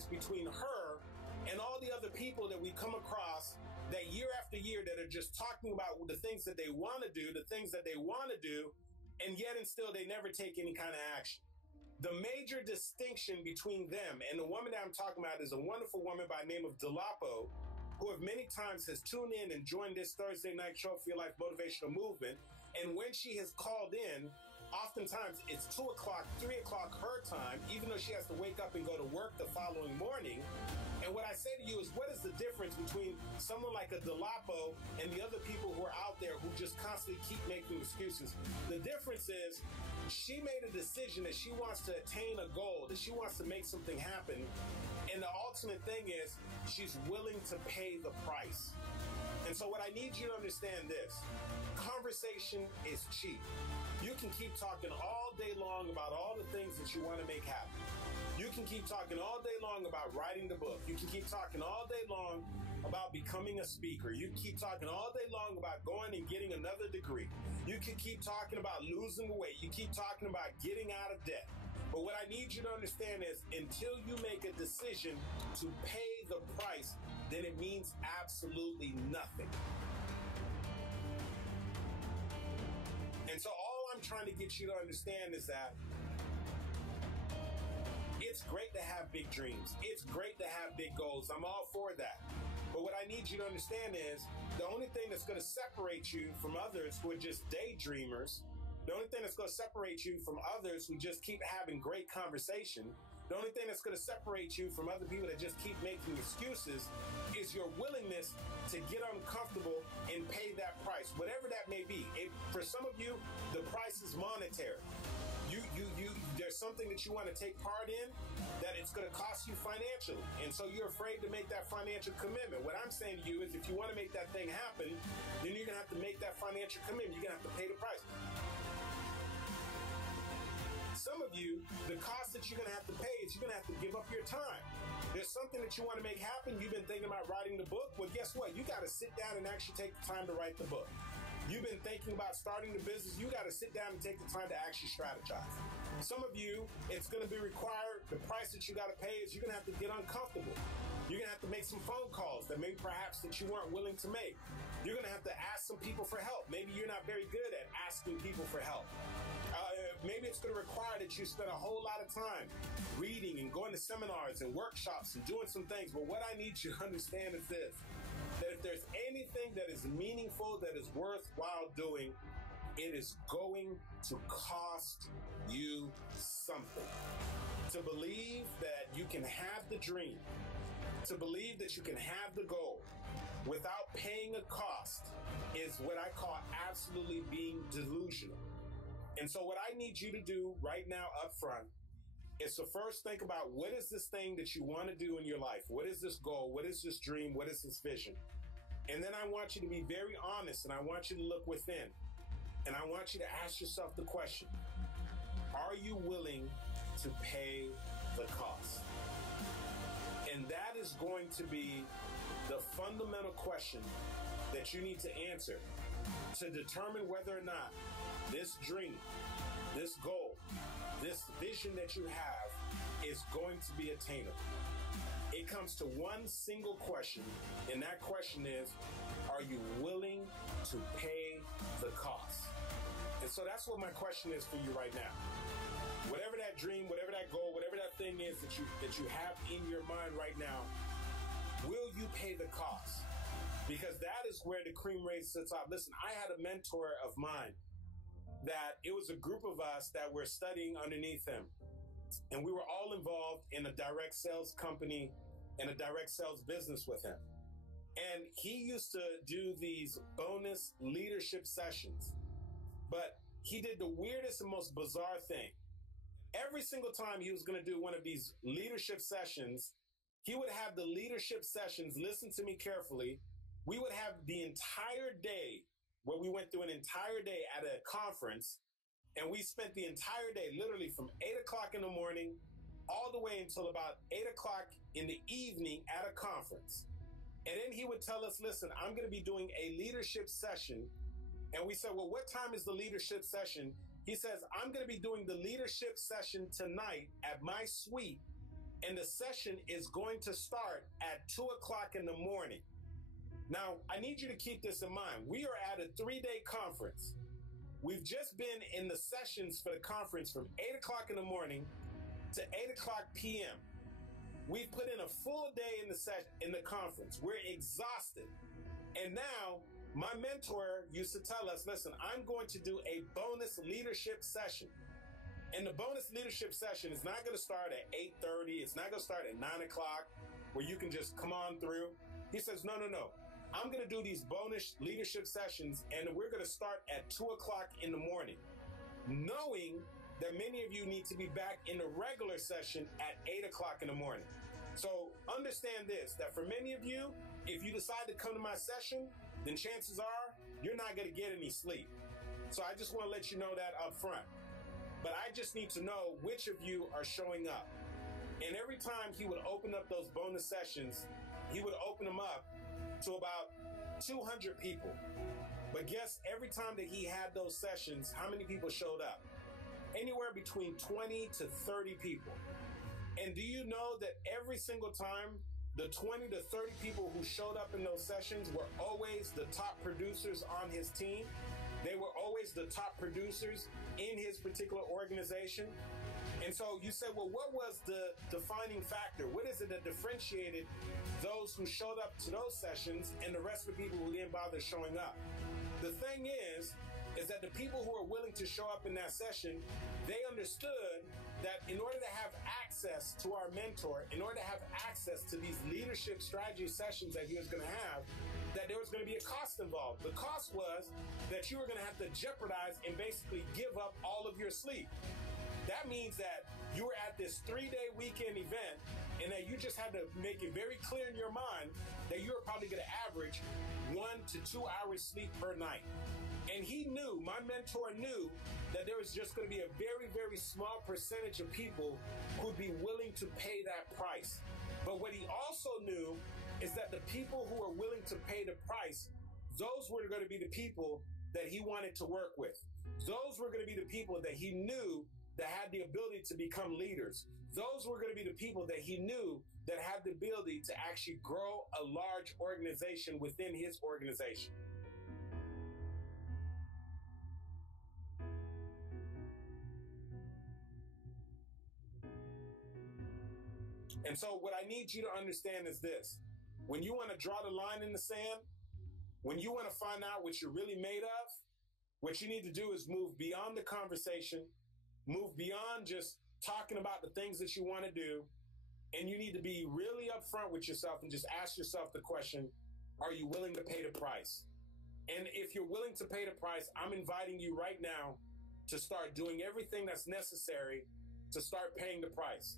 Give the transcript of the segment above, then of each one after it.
difference between her and all the other people that we come across that year after year that are just talking about the things that they want to do, the things that they want to do, and yet and still they never take any kind of action. The major distinction between them and the woman that I'm talking about is a wonderful woman by the name of Delapo, who have many times has tuned in and joined this Thursday night show for Your Life Motivational Movement. And when she has called in, oftentimes it's 2 o'clock, 3 o'clock her time, even though she has to wake up and go to work the following morning. And what I say to you is, what is the difference between someone like a Delapo and the other people who are out there who just constantly keep making excuses? The difference is she made a decision that she wants to attain a goal, that she wants to make something happen. And the ultimate thing is she's willing to pay the price. And so what I need you to understand this, conversation is cheap. You can keep talking all day long about all the things that you want to make happen. You can keep talking all day long about writing the book. You can keep talking all day long about becoming a speaker. You can keep talking all day long about going and getting another degree. You can keep talking about losing weight. You keep talking about getting out of debt. But what I need you to understand is until you make a decision to pay the price, then it means absolutely nothing. And so all I'm trying to get you to understand is that it's great to have big dreams. It's great to have big goals. I'm all for that. But what I need you to understand is the only thing that's going to separate you from others who are just daydreamers, the only thing that's going to separate you from others who just keep having great conversation, the only thing that's going to separate you from other people that just keep making excuses is your willingness to get uncomfortable and pay that price, whatever that may be. For some of you, the price is monetary. There's something that you want to take part in that it's going to cost you financially. And so you're afraid to make that financial commitment. What I'm saying to you is if you want to make that thing happen, then you're going to have to make that financial commitment. You're going to have to pay the price. Some of you, the cost that you're going to have to pay is you're going to have to give up your time. There's something that you want to make happen. You've been thinking about writing the book. Well, guess what? You got to sit down and actually take the time to write the book. You've been thinking about starting the business. You got to sit down and take the time to actually strategize. Some of you, it's going to be required. The price that you got to pay is you're going to have to get uncomfortable. You're going to have to make some phone calls that maybe perhaps that you weren't willing to make. You're going to have to ask some people for help. Maybe you're not very good at asking people for help. Maybe it's going to require that you spend a whole lot of time reading and going to seminars and workshops and doing some things. But what I need you to understand is this, that if there's anything that is meaningful, that is worthwhile doing, it is going to cost you something. To believe that you can have the dream, to believe that you can have the goal without paying a cost is what I call absolutely being delusional. And so what I need you to do right now up front is to first think about what is this thing that you want to do in your life? What is this goal? What is this dream? What is this vision? And then I want you to be very honest and I want you to look within. And I want you to ask yourself the question, are you willing to pay the cost? And that is going to be the fundamental question that you need to answer to determine whether or not this dream, this goal, this vision that you have is going to be attainable. It comes to one single question, and that question is, are you willing to pay the cost? And so that's what my question is for you right now. Whatever that dream, whatever that goal, whatever that thing is that you have in your mind right now, will you pay the cost? Because that is where the cream raises its top. Listen, I had a mentor of mine that it was a group of us that were studying underneath him. And we were all involved in a direct sales company and a direct sales business with him. And he used to do these bonus leadership sessions. But he did the weirdest and most bizarre thing. Every single time he was going to do one of these leadership sessions, he would have the leadership sessions, listen to me carefully, we would have the entire day where we went through an entire day at a conference, and we spent the entire day literally from 8 o'clock in the morning all the way until about 8 o'clock in the evening at a conference. And then he would tell us, listen, I'm going to be doing a leadership session. And we said, well, what time is the leadership session? He says, I'm going to be doing the leadership session tonight at my suite And the session is going to start at 2 o'clock in the morning. Now, I need you to keep this in mind. We are at a 3-day conference. We've just been in the sessions for the conference from 8 o'clock in the morning to 8 o'clock p.m. We've put in a full day in the conference. We're exhausted. And now my mentor used to tell us, listen, I'm going to do a bonus leadership session. And the bonus leadership session is not going to start at 8:30. It's not going to start at 9 o'clock where you can just come on through. He says, no. I'm going to do these bonus leadership sessions, and we're going to start at 2 o'clock in the morning, knowing that many of you need to be back in the regular session at 8 o'clock in the morning. So understand this, that for many of you, if you decide to come to my session, then chances are you're not going to get any sleep. So I just want to let you know that up front. But I just need to know which of you are showing up. And every time he would open up those bonus sessions, he would open them up to about 200 people. But guess every time that he had those sessions, how many people showed up? Anywhere between 20 to 30 people. And do you know that every single time, the 20 to 30 people who showed up in those sessions were always the top producers on his team? They were always the top producers in his particular organization. And so you say, well, what was the defining factor? What is it that differentiated those who showed up to those sessions and the rest of the people who didn't bother showing up? The thing is that the people who are willing to show up in that session, they understood that in order to have access to our mentor, in order to have access to these leadership strategy sessions that he was going to have, that there was going to be a cost involved. The cost was that you were going to have to jeopardize and basically give up all of your sleep. That means that you were at this 3-day weekend event and that you just had to make it very clear in your mind that you were probably going to average 1 to 2 hours sleep per night. And he knew, my mentor knew, that there was just going to be a very, very small percentage of people who'd be willing to pay that price. But what he also knew is that the people who were willing to pay the price, those were going to be the people that he wanted to work with. Those were going to be the people that he knew that had the ability to become leaders. Those were going to be the people that he knew that had the ability to actually grow a large organization within his organization. And so what I need you to understand is this. When you want to draw the line in the sand, when you want to find out what you're really made of, what you need to do is move beyond the conversation, move beyond just talking about the things that you want to do. And you need to be really upfront with yourself and just ask yourself the question, are you willing to pay the price? And if you're willing to pay the price, I'm inviting you right now to start doing everything that's necessary to start paying the price.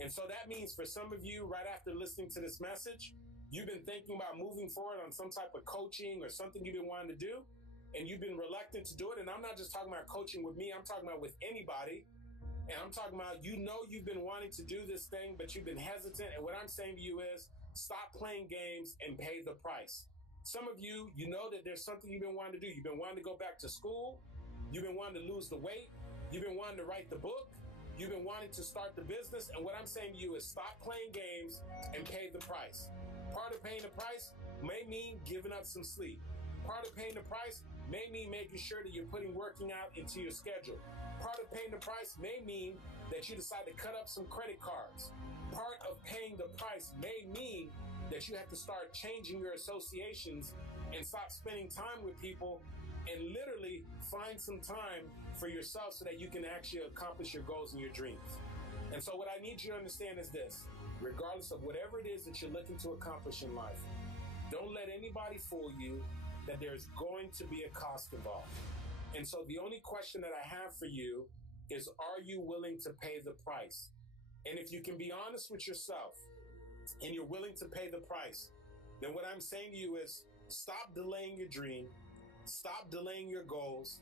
And so that means for some of you, right after listening to this message, you've been thinking about moving forward on some type of coaching or something you've been wanting to do, and you've been reluctant to do it. And I'm not just talking about coaching with me. I'm talking about with anybody. And I'm talking about, you've been wanting to do this thing, but you've been hesitant. And what I'm saying to you is stop playing games and pay the price. Some of you, you know that there's something you've been wanting to do. You've been wanting to go back to school. You've been wanting to lose the weight. You've been wanting to write the book. You've been wanting to start the business. And what I'm saying to you is stop playing games and pay the price. Part of paying the price may mean giving up some sleep. Part of paying the price may mean making sure that you're putting working out into your schedule. Part of paying the price may mean that you decide to cut up some credit cards. Part of paying the price may mean that you have to start changing your associations and stop spending time with people and literally find some time for yourself so that you can actually accomplish your goals and your dreams. And so what I need you to understand is this: regardless of whatever it is that you're looking to accomplish in life, don't let anybody fool you that there's going to be a cost involved. And so the only question that I have for you is, are you willing to pay the price? And if you can be honest with yourself and you're willing to pay the price, then what I'm saying to you is stop delaying your dream, stop delaying your goals,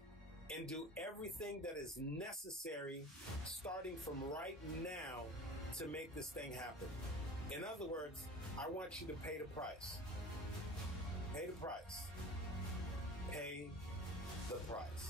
and do everything that is necessary starting from right now to make this thing happen. In other words, I want you to pay the price. Pay the price. Pay the price.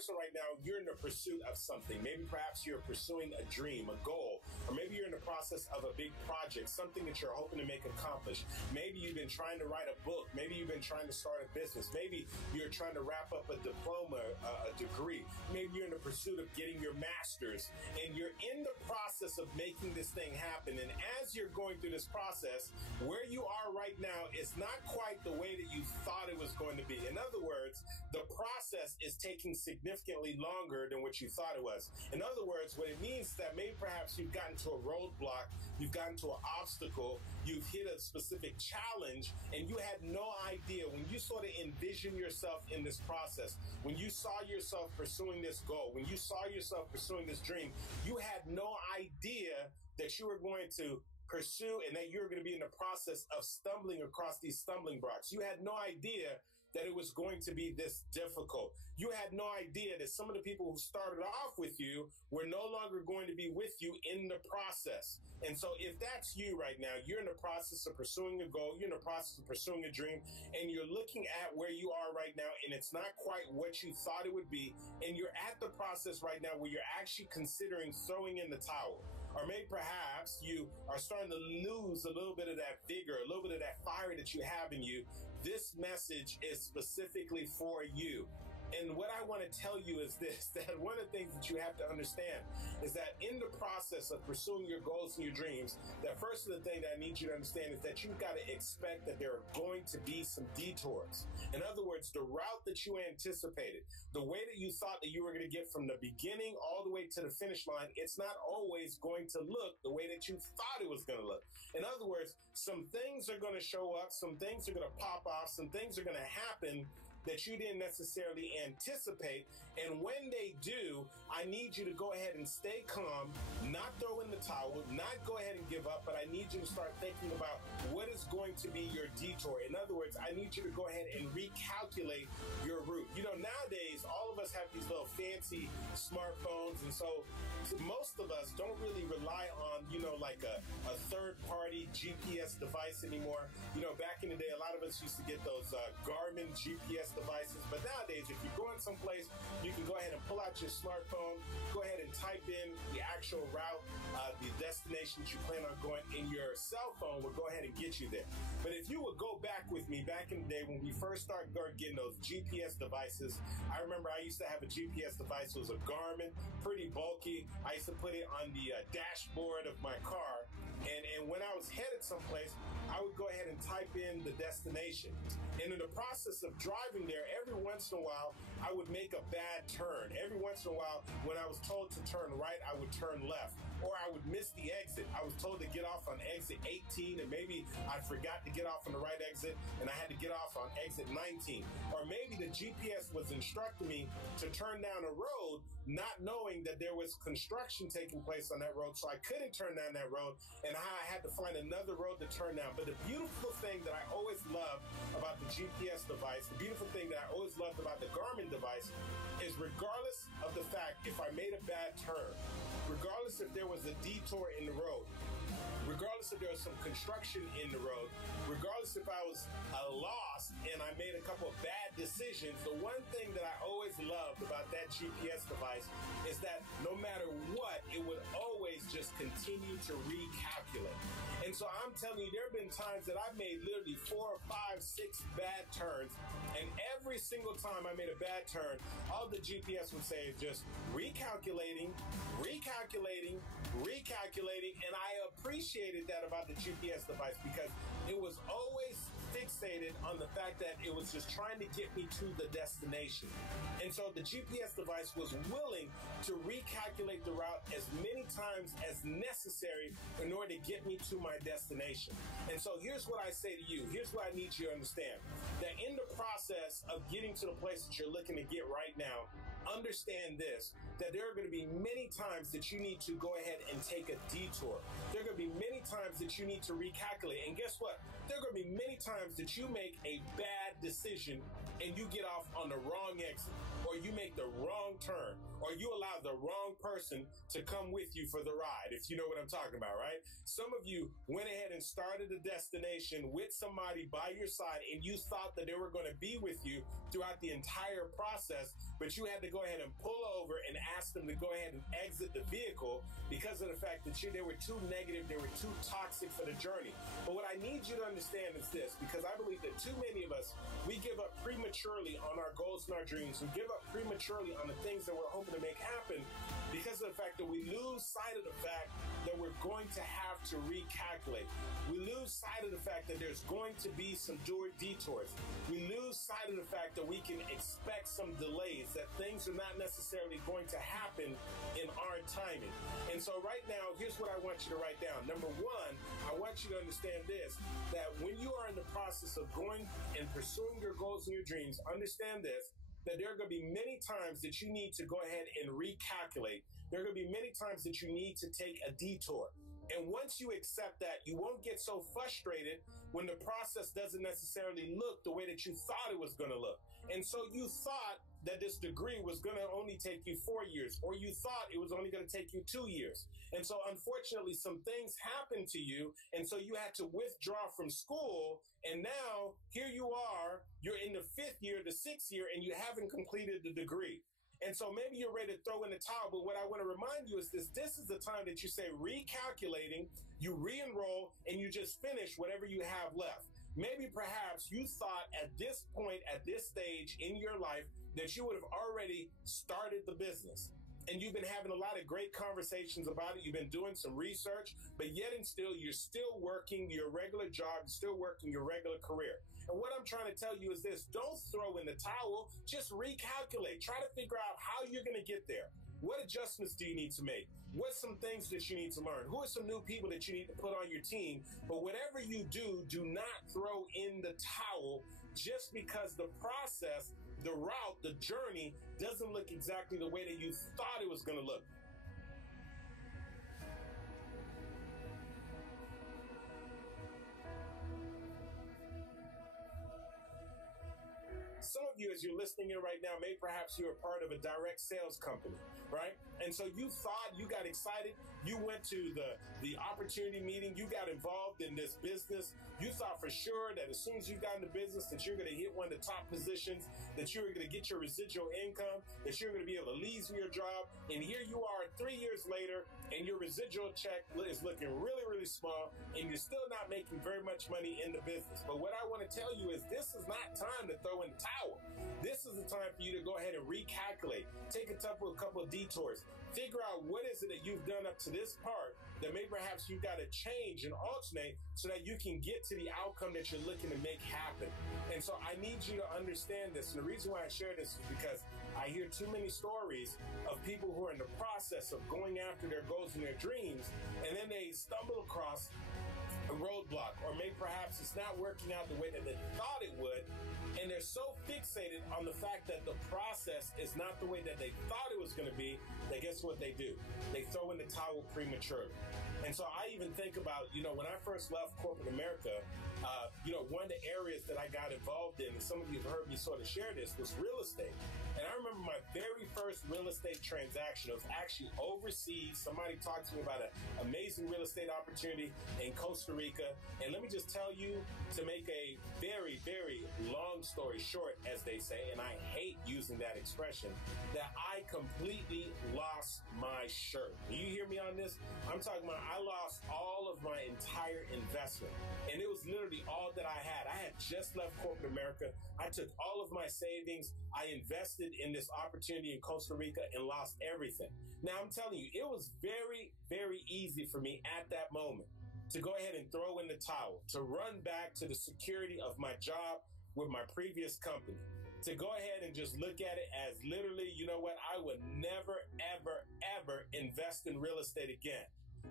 person right now, you're in the pursuit of something. Maybe perhaps you're pursuing a dream, a goal, or maybe you're in the process of a big project, something that you're hoping to make accomplished. Maybe you've been trying to write a book. Maybe you've been trying to start a business. Maybe you're trying to wrap up a diploma, a degree. Maybe you're in the pursuit of getting your master's, and you're in the process of making this thing happen. And as you're going through this process, where you are right now is not quite the way that you thought it was going to be. In other words, the process is taking significantly longer than what you thought it was. In other words, what it means is that maybe perhaps you've gotten to a roadblock, you've gotten to an obstacle, you've hit a specific challenge, and you had no idea. When you sort of envision yourself in this process, when you saw yourself pursuing this goal, when you saw yourself pursuing this dream, you had no idea that you were going to pursue and that you were going to be in the process of stumbling across these stumbling blocks. You had no idea that it was going to be this difficult. You had no idea that some of the people who started off with you were no longer going to be with you in the process. And so if that's you right now, you're in the process of pursuing a goal, you're in the process of pursuing a dream, and you're looking at where you are right now, and it's not quite what you thought it would be, and you're at the process right now where you're actually considering throwing in the towel. Or maybe perhaps you are starting to lose a little bit of that vigor, a little bit of that fire that you have in you. This message is specifically for you. And what I want to tell you is this, that one of the things that you have to understand is that in the process of pursuing your goals and your dreams, that first of the thing that I need you to understand is that you've got to expect that there are going to be some detours. In other words, the route that you anticipated, the way that you thought that you were going to get from the beginning all the way to the finish line, it's not always going to look the way that you thought it was going to look. In other words, some things are going to show up, some things are going to pop off, some things are going to happen that you didn't necessarily anticipate. And when they do, I need you to go ahead and stay calm, not throw in the towel, not go ahead and give up, but I need you to start thinking about what is going to be your detour. In other words, I need you to go ahead and recalculate your route. You know, nowadays, all of us have these little fancy smartphones, and so most of us don't really rely on, like a third-party GPS device anymore. Back in the day, a lot of us used to get those Garmin GPS devices, but nowadays, if you're going someplace, you can go ahead and pull out your smartphone, go ahead and type in the actual route, the destination that you plan on going, and your cell phone will go ahead and get you there. But if you would go back with me, back in the day when we first started getting those GPS devices, I remember I used to have a GPS device. It was a Garmin, pretty bulky. I used to put it on the dashboard of my car, and when I was headed someplace, I would go ahead and type in the destination. And in the process of driving there, every once in a while, I would make a bad turn. Every once in a while, when I was told to turn right, I would turn left. Or I would miss the exit. I was told to get off on exit 18, and maybe I forgot to get off on the right exit, and I had to get off on exit 19. Or maybe the GPS was instructing me to turn down a road, not knowing that there was construction taking place on that road, so I couldn't turn down that road, and I had to find another road to turn down. But the beautiful thing that I always loved about the GPS device, the beautiful thing that I always loved about the Garmin device, is regardless of the fact if I made a bad turn, regardless if there was a detour in the road, regardless if there was some construction in the road, regardless if I was lost and I made a couple of bad decisions, the one thing that I always loved about that GPS device is that no matter what, it would always just continue to recalculate. And so I'm telling you, there have been times that I've made literally 4 or 5, 6 bad turns, and every single time I made a bad turn, all the GPS would say is just recalculating, recalculating, recalculating, and I appreciated that about the GPS device because it was always fixated on the fact that it was just trying to get me to the destination. And so the GPS device was willing to recalculate the route as many times as necessary in order to get me to my destination. And so here's what I say to you. Here's what I need you to understand. That in the process of getting to the place that you're looking to get right now, understand this, that there are going to be many times that you need to go ahead and take a detour. There are going to be many times that you need to recalculate. And guess what? There are going to be many times that you make a bad decision and you get off on the wrong exit, or you make the wrong turn, or you allow the wrong person to come with you for the ride, if you know what I'm talking about, right? Some of you went ahead and started a destination with somebody by your side, and you thought that they were going to be with you throughout the entire process, but you had to go ahead and pull over and ask them to go ahead and exit the vehicle because of the fact that they were too negative, they were too toxic for the journey. But what I need you to understand is this, because I believe that too many of us, we give up prematurely on our goals and our dreams. We give up prematurely on the things that we're hoping to make happen because of the fact that we lose sight of the fact that we're going to have to recalculate. We lose sight of the fact that there's going to be some detours. We lose sight of the fact that we can expect some delays, that things are not necessarily going to happen in our timing. And so right now, here's what I want you to write down. Number one, I want you to understand this, that when you are in the process of going and pursuing your goals and your dreams, understand this, that there are going to be many times that you need to go ahead and recalculate. There are going to be many times that you need to take a detour. And once you accept that, you won't get so frustrated when the process doesn't necessarily look the way that you thought it was going to look. And so you thought that this degree was going to only take you 4 years, or you thought it was only going to take you 2 years. And so unfortunately, some things happened to you. And so you had to withdraw from school. And now here you are, you're in the 5th year, the 6th year, and you haven't completed the degree. And so maybe you're ready to throw in the towel, but what I want to remind you is this is the time that you say recalculating, you re-enroll, and you just finish whatever you have left. Maybe perhaps you thought at this point, at this stage in your life, that you would have already started the business. And you've been having a lot of great conversations about it. You've been doing some research, but yet and still, you're still working your regular job, you're still working your regular career. And what I'm trying to tell you is this, don't throw in the towel, just recalculate. Try to figure out how you're going to get there. What adjustments do you need to make? What's some things that you need to learn? Who are some new people that you need to put on your team? But whatever you do, do not throw in the towel just because the process, the route, the journey doesn't look exactly the way that you thought it was going to look. Some of you, as you're listening in right now, maybe perhaps you're a part of a direct sales company, right? And so you thought, you got excited, you went to the opportunity meeting, you got involved in this business. You thought for sure that as soon as you got in the business that you're going to hit one of the top positions, that you were going to get your residual income, that you're going to be able to leave your job. And here you are 3 years later, and your residual check is looking really, really small, and you're still not making very much money in the business. But what I want to tell you is this is not time to throw in the towel. This is the time for you to go ahead and recalculate. Take a couple of detours. Figure out what is it that you've done up to this part that maybe perhaps you've got to change and alternate so that you can get to the outcome that you're looking to make happen. And so I need you to understand this. And the reason why I share this is because I hear too many stories of people who are in the process of going after their goals and their dreams, and then they stumble across a roadblock, or maybe perhaps it's not working out the way that they thought it would, and they're so fixated on the fact that the process is not the way that they thought it was going to be, that guess what they do? They throw in the towel prematurely. And so I even think about, when I first left corporate America, one of the areas that I got involved in, and some of you have heard me sort of share this, was real estate. And I remember my very first real estate transaction. It was actually overseas. Somebody talked to me about an amazing real estate opportunity in Costa Rica. And let me just tell you, to make a very, very long story short, as they say, and I hate using that expression, that I completely lost my shirt. Do you hear me on this? I'm talking about I lost all of my entire investment. And it was literally all that I had. I had just left corporate America. I took all of my savings. I invested in this opportunity in Costa Rica and lost everything. Now, I'm telling you, it was very, very easy for me at that moment to go ahead and throw in the towel, to run back to the security of my job with my previous company, to go ahead and just look at it as literally, you know what, I would never, ever, ever invest in real estate again.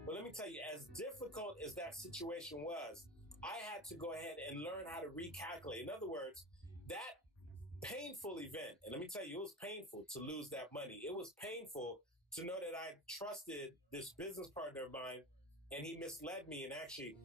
But let me tell you, as difficult as that situation was, I had to go ahead and learn how to recalculate. In other words, that painful event, and let me tell you, it was painful to lose that money. It was painful to know that I trusted this business partner of mine, and he misled me and actually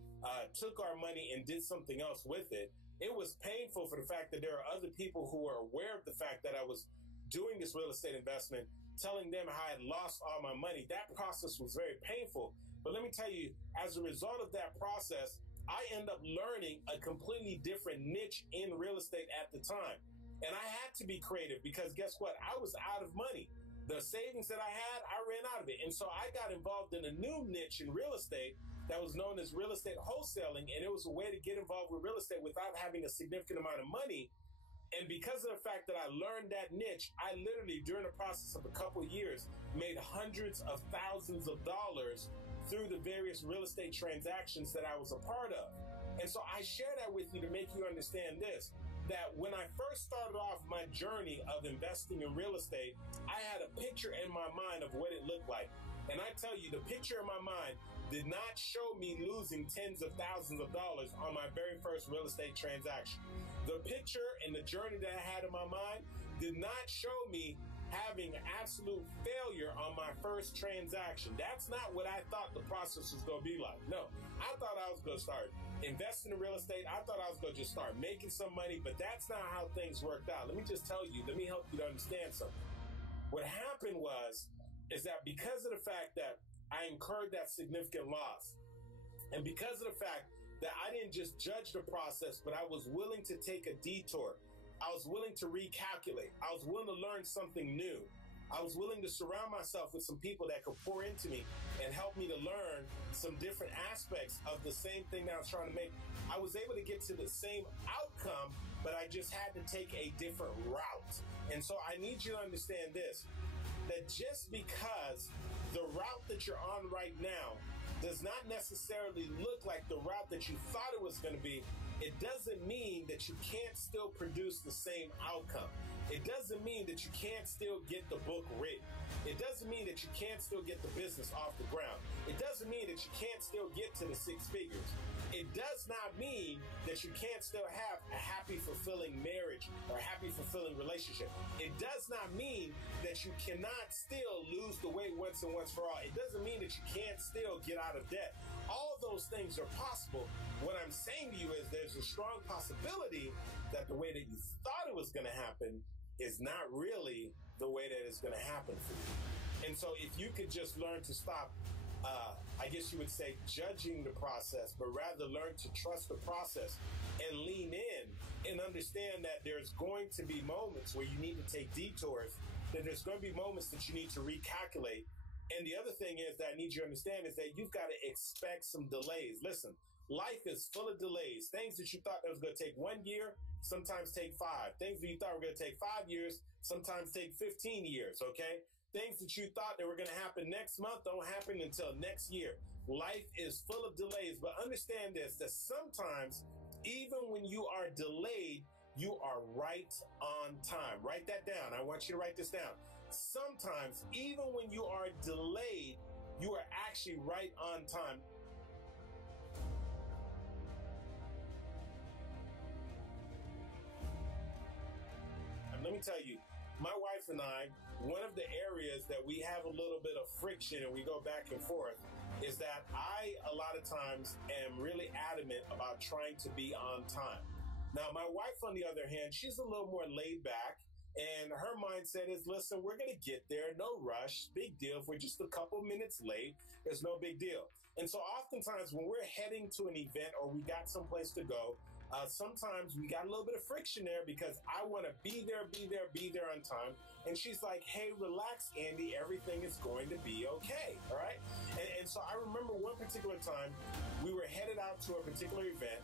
took our money and did something else with it. It was painful for the fact that there are other people who were aware of the fact that I was doing this real estate investment, telling them how I had lost all my money. That process was very painful. But let me tell you, as a result of that process, I end up learning a completely different niche in real estate at the time. And I had to be creative because guess what? I was out of money. The savings that I had, I ran out of it. And so I got involved in a new niche in real estate that was known as real estate wholesaling. And it was a way to get involved with real estate without having a significant amount of money. And because of the fact that I learned that niche, I literally, during the process of a couple of years, made hundreds of thousands of dollars through the various real estate transactions that I was a part of. And so I share that with you to make you understand this, that when I first started off my journey of investing in real estate, I had a picture in my mind of what it looked like. And I tell you, the picture in my mind did not show me losing tens of thousands of dollars on my very first real estate transaction. The picture and the journey that I had in my mind did not show me having absolute failure on my first transaction. That's not what I thought the process was going to be like. No, I thought I was going to start investing in real estate. I thought I was going to just start making some money, but that's not how things worked out. Let me just tell you, let me help you to understand something. What happened is that because of the fact that I incurred that significant loss, and because of the fact that I didn't just judge the process, but I was willing to take a detour. I was willing to recalculate. I was willing to learn something new. I was willing to surround myself with some people that could pour into me and help me to learn some different aspects of the same thing that I was trying to make. I was able to get to the same outcome, but I just had to take a different route. And so I need you to understand this, that just because the route that you're on right now does not necessarily look like the route that you thought it was going to be, it doesn't mean that you can't still produce the same outcome. It doesn't mean that you can't still get the book written. It doesn't mean that you can't still get the business off the ground. It doesn't mean that you can't still get to the six figures. It does not mean that you can't still have a happy, fulfilling marriage or a happy, fulfilling relationship. It does not mean that you cannot still lose the weight once and once for all. It doesn't mean that you can't still get out of debt. All those things are possible. What I'm saying to you is there's a strong possibility that the way that you thought it was going to happen is not really the way that it's going to happen for you. And so if you could just learn to stop, I guess you would say, judging the process, but rather learn to trust the process and lean in and understand that there's going to be moments where you need to take detours, that there's going to be moments that you need to recalculate. And the other thing is that I need you to understand is that you've got to expect some delays. Listen, life is full of delays. Things that you thought that was going to take 1 year, sometimes take 5. Things that you thought were going to take 5 years, sometimes take 15 years, okay? Things that you thought that were going to happen next month don't happen until next year. Life is full of delays, but understand this, that sometimes even when you are delayed, you are right on time. Write that down. I want you to write this down. Sometimes, even when you are delayed, you are actually right on time. And let me tell you, my wife and I, one of the areas that we have a little bit of friction and we go back and forth is that I, a lot of times, am really adamant about trying to be on time. Now, my wife, on the other hand, she's a little more laid back. And her mindset is, listen, we're going to get there. No rush. Big deal. If we're just a couple minutes late, there's no big deal. And so oftentimes when we're heading to an event or we got someplace to go, sometimes we got a little bit of friction there because I want to be there on time. And she's like, hey, relax, Andy. Everything is going to be okay. All right. And so I remember one particular time we were headed out to a particular event.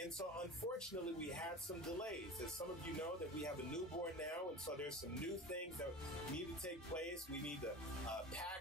And so unfortunately, we had some delays. As some of you know that we have a newborn now. And so there's some new things that need to take place. We need to pack,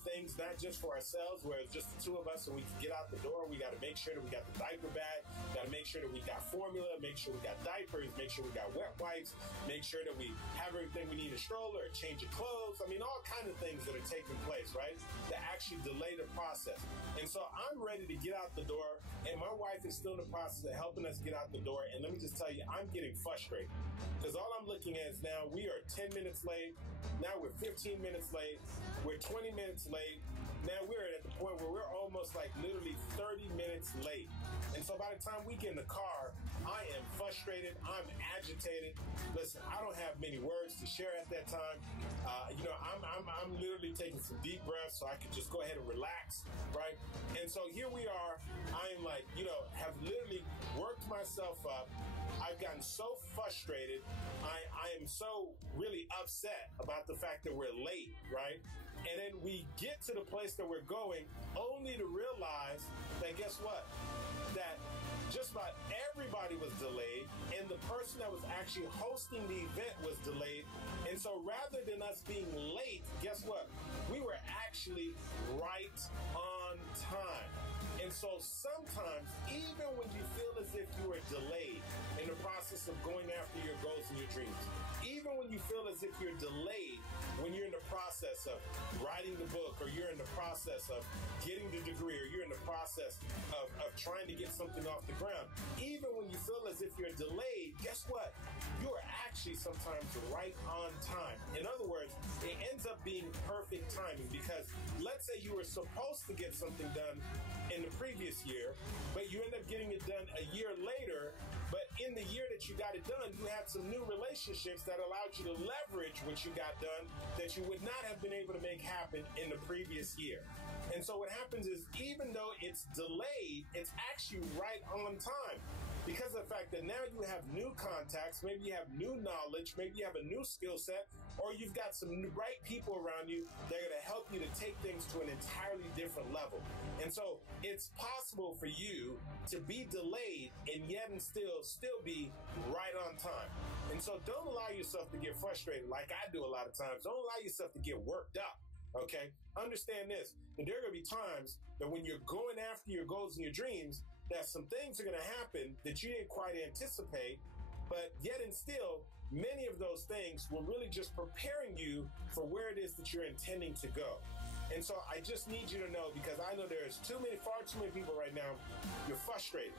things not just for ourselves, where it's just the two of us and we can get out the door. We got to make sure that we got the diaper bag. Got to make sure that we got formula, make sure we got diapers, make sure we got wet wipes, make sure that we have everything we need, a stroller, a change of clothes. I mean, all kinds of things that are taking place, right? That actually delay the process. And so I'm ready to get out the door, and my wife is still in the process of helping us get out the door. And let me just tell you, I'm getting frustrated because all I'm looking at is now we are 10 minutes late. Now we're 15 minutes late. We're 20 minutes late. Now we're at the point where we're almost like literally 30 minutes late. And so by the time we get in the car, I am frustrated. I'm agitated. Listen, I don't have many words to share at that time. I'm literally taking some deep breaths so I can just go ahead and relax, right? And so here we are. I am like, have literally worked myself up. I I've gotten so frustrated. I am so really upset about the fact that we're late, right? And then we get to the place that we're going only to realize that guess what? That just about everybody was delayed, and the person that was actually hosting the event was delayed. And so rather than us being late, guess what? We were actually right on time. And so sometimes, even when you feel as if you are delayed in the process of going after your goals and your dreams, even when you feel as if you're delayed when you're in the process of writing the book, or you're in the process of getting the degree, or you're in the process of trying to get something off the ground, even when you feel as if you're delayed, guess what? You are actually sometimes right on time. In other words, it ends up being perfect timing, because let's say you were supposed to get something done in the previous year, but you end up getting it done a year later. But in the year that you got it done, you had some new relationships that allowed you to leverage what you got done that you would not have been able to make happen in the previous year. And so what happens is, even though it's delayed, it's actually right on time, because of the fact that now you have new contacts, maybe you have new knowledge, maybe you have a new skill set, or you've got some right people around you that are going to help you to take things to an entirely different level. And so it's possible for you to be delayed and yet and still be right on time. And so don't allow yourself to get frustrated like I do a lot of times. Don't allow yourself to get worked up. Okay? Understand this, that there are going to be times that when you're going after your goals and your dreams, that some things are going to happen that you didn't quite anticipate, but yet and still, many of those things were really just preparing you for where it is that you're intending to go. And so I just need you to know, because I know there's far too many people right now, you're frustrated.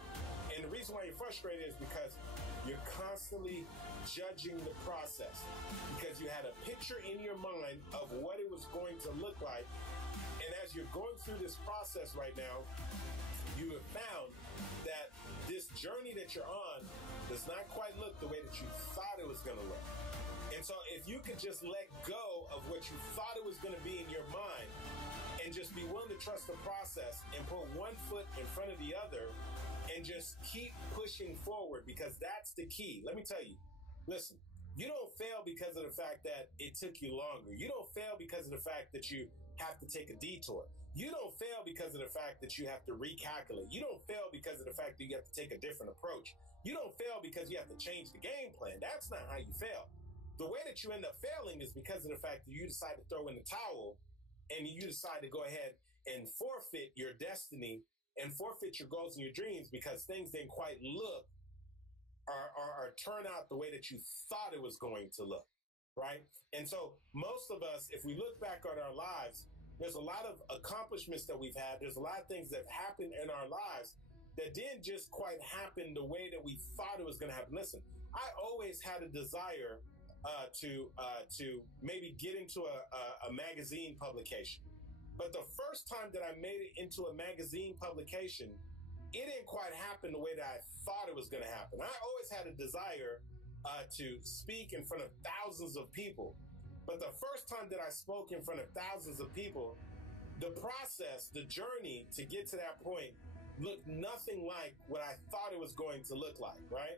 And the reason why you're frustrated is because you're constantly judging the process, because you had a picture in your mind of what it was going to look like. And as you're going through this process right now, you have found that this journey that you're on does not quite look the way that you thought it was going to look. And so if you could just let go of what you thought it was going to be in your mind and just be willing to trust the process and put one foot in front of the other and just keep pushing forward, because that's the key. Let me tell you, listen, you don't fail because of the fact that it took you longer. You don't fail because of the fact that you have to take a detour. You don't fail because of the fact that you have to recalculate. You don't fail because of the fact that you have to take a different approach. You don't fail because you have to change the game plan. That's not how you fail. The way that you end up failing is because of the fact that you decide to throw in the towel, and you decide to go ahead and forfeit your destiny and forfeit your goals and your dreams because things didn't quite look or turn out the way that you thought it was going to look, right? And so most of us, if we look back on our lives, there's a lot of accomplishments that we've had. There's a lot of things that have happened in our lives that didn't just quite happen the way that we thought it was going to happen. Listen, I always had a desire to maybe get into a magazine publication. But the first time that I made it into a magazine publication, it didn't quite happen the way that I thought it was going to happen. I always had a desire to speak in front of thousands of people. But the first time that I spoke in front of thousands of people, the process, the journey to get to that point looked nothing like what I thought it was going to look like, right?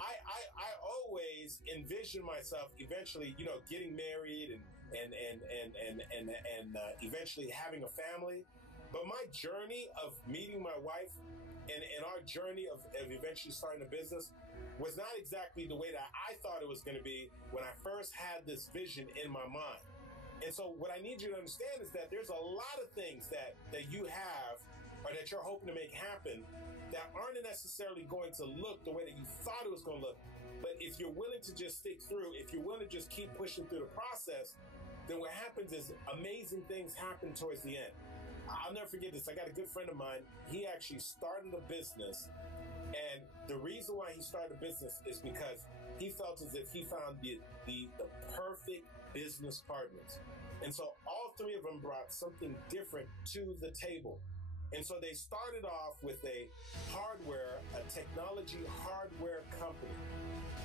I always envisioned myself eventually, getting married and eventually having a family. But my journey of meeting my wife and our journey of eventually starting a business was not exactly the way that I thought it was going to be when I first had this vision in my mind. And so what I need you to understand is that there's a lot of things that you have or that you're hoping to make happen that aren't necessarily going to look the way that you thought it was going to look. But if you're willing to just stick through, if you're willing to just keep pushing through the process, then what happens is amazing things happen towards the end. I'll never forget this. I got a good friend of mine. He actually started a business. And the reason why he started a business is because he felt as if he found the perfect business partners. And so all three of them brought something different to the table. And so they started off with a technology hardware company.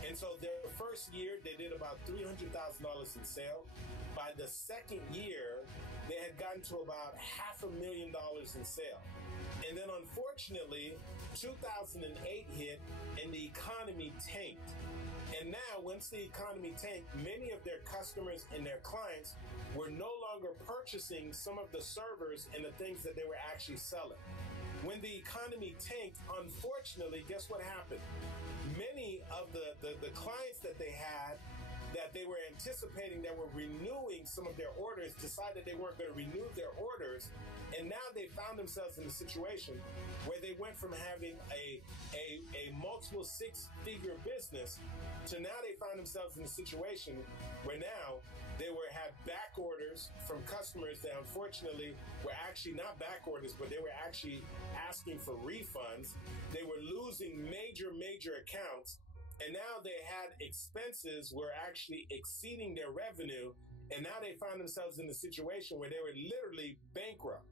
And so their first year, they did about $300,000 in sale. By the second year, they had gotten to about $500,000 in sale. And then unfortunately, 2008 hit and the economy tanked. And now, once the economy tanked, many of their customers and their clients were no longer purchasing some of the servers and the things that they were actually selling. When the economy tanked, unfortunately, guess what happened? Many of the clients that they had that they were anticipating that were renewing some of their orders decided they weren't going to renew their orders. And now they found themselves in a situation where they went from having a multiple six-figure business to now they find themselves in a situation where now they had back orders from customers that unfortunately were actually not back orders, but they were actually asking for refunds. They were losing major accounts. And now they had expenses were actually exceeding their revenue. And now they found themselves in a situation where they were literally bankrupt.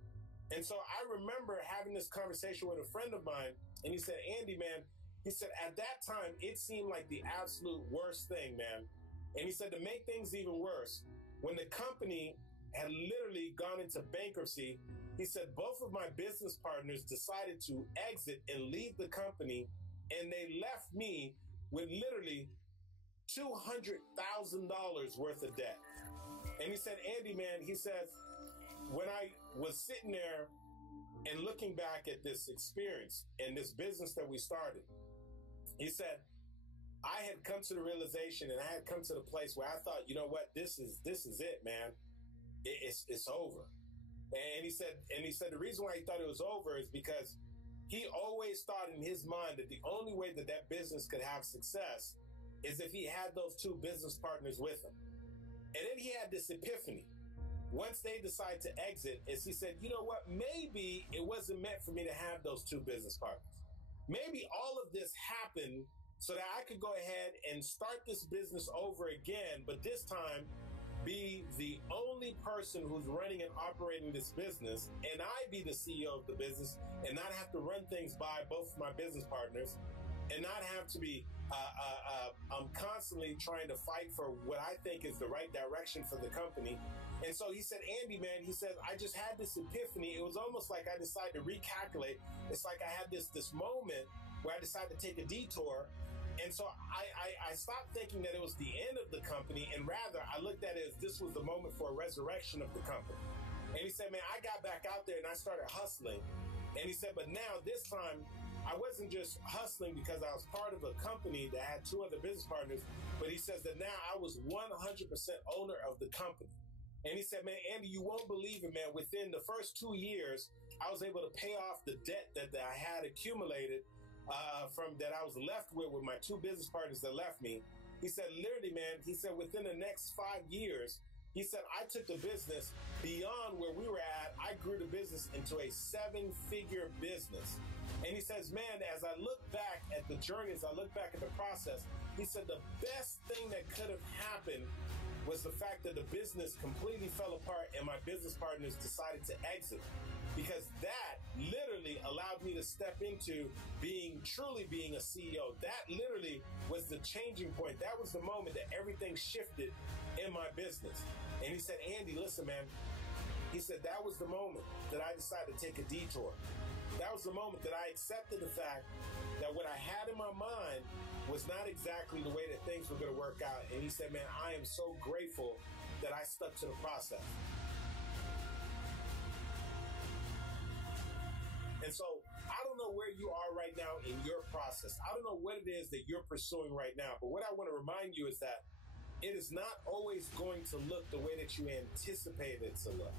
And so I remember having this conversation with a friend of mine, and he said, Andy, man, he said, at that time, it seemed like the absolute worst thing, man. And he said, to make things even worse, when the company had literally gone into bankruptcy, he said, both of my business partners decided to exit and leave the company, and they left me with literally $200,000 worth of debt. And he said, Andy, man, he says, when I was sitting there and looking back at this experience and this business that we started, he said, I had come to the realization and I had come to the place where I thought, you know what, this is it, man. It's over. And he said the reason why he thought it was over is because he always thought in his mind that the only way that that business could have success is if he had those two business partners with him. And then he had this epiphany. Once they decide to exit, is he said, you know what, maybe it wasn't meant for me to have those two business partners. Maybe all of this happened so that I could go ahead and start this business over again, but this time be the only person who's running and operating this business, and I be the CEO of the business and not have to run things by both of my business partners and not have to be I'm constantly trying to fight for what I think is the right direction for the company. And so he said, Andy, man, he said, I just had this epiphany. It was almost like I decided to recalculate. It's like I had this moment where I decided to take a detour. And so I stopped thinking that it was the end of the company, and rather I looked at it as this was the moment for a resurrection of the company. And he said, man, I got back out there and I started hustling. And he said, but now this time I wasn't just hustling because I was part of a company that had two other business partners, but he says that now I was 100% owner of the company. And he said, man, Andy, you won't believe it, man. Within the first 2 years, I was able to pay off the debt that I had accumulated from that I was left with my two business partners that left me. He said, literally, man, he said, within the next 5 years, he said, I took the business beyond where we were at. I grew the business into a 7-figure business. And he says, man, as I look back at the journey, as I look back at the process, he said, the best thing that could have happened was the fact that the business completely fell apart and my business partners decided to exit. Because that literally allowed me to step into truly being a CEO. That literally was the changing point. That was the moment that everything shifted in my business. And he said, Andy, listen, man. He said, that was the moment that I decided to take a detour. That was the moment that I accepted the fact that what I had in my mind was not exactly the way that things were going to work out. And he said, man, I am so grateful that I stuck to the process. And so I don't know where you are right now in your process. I don't know what it is that you're pursuing right now. But what I want to remind you is that it is not always going to look the way that you anticipated it to look.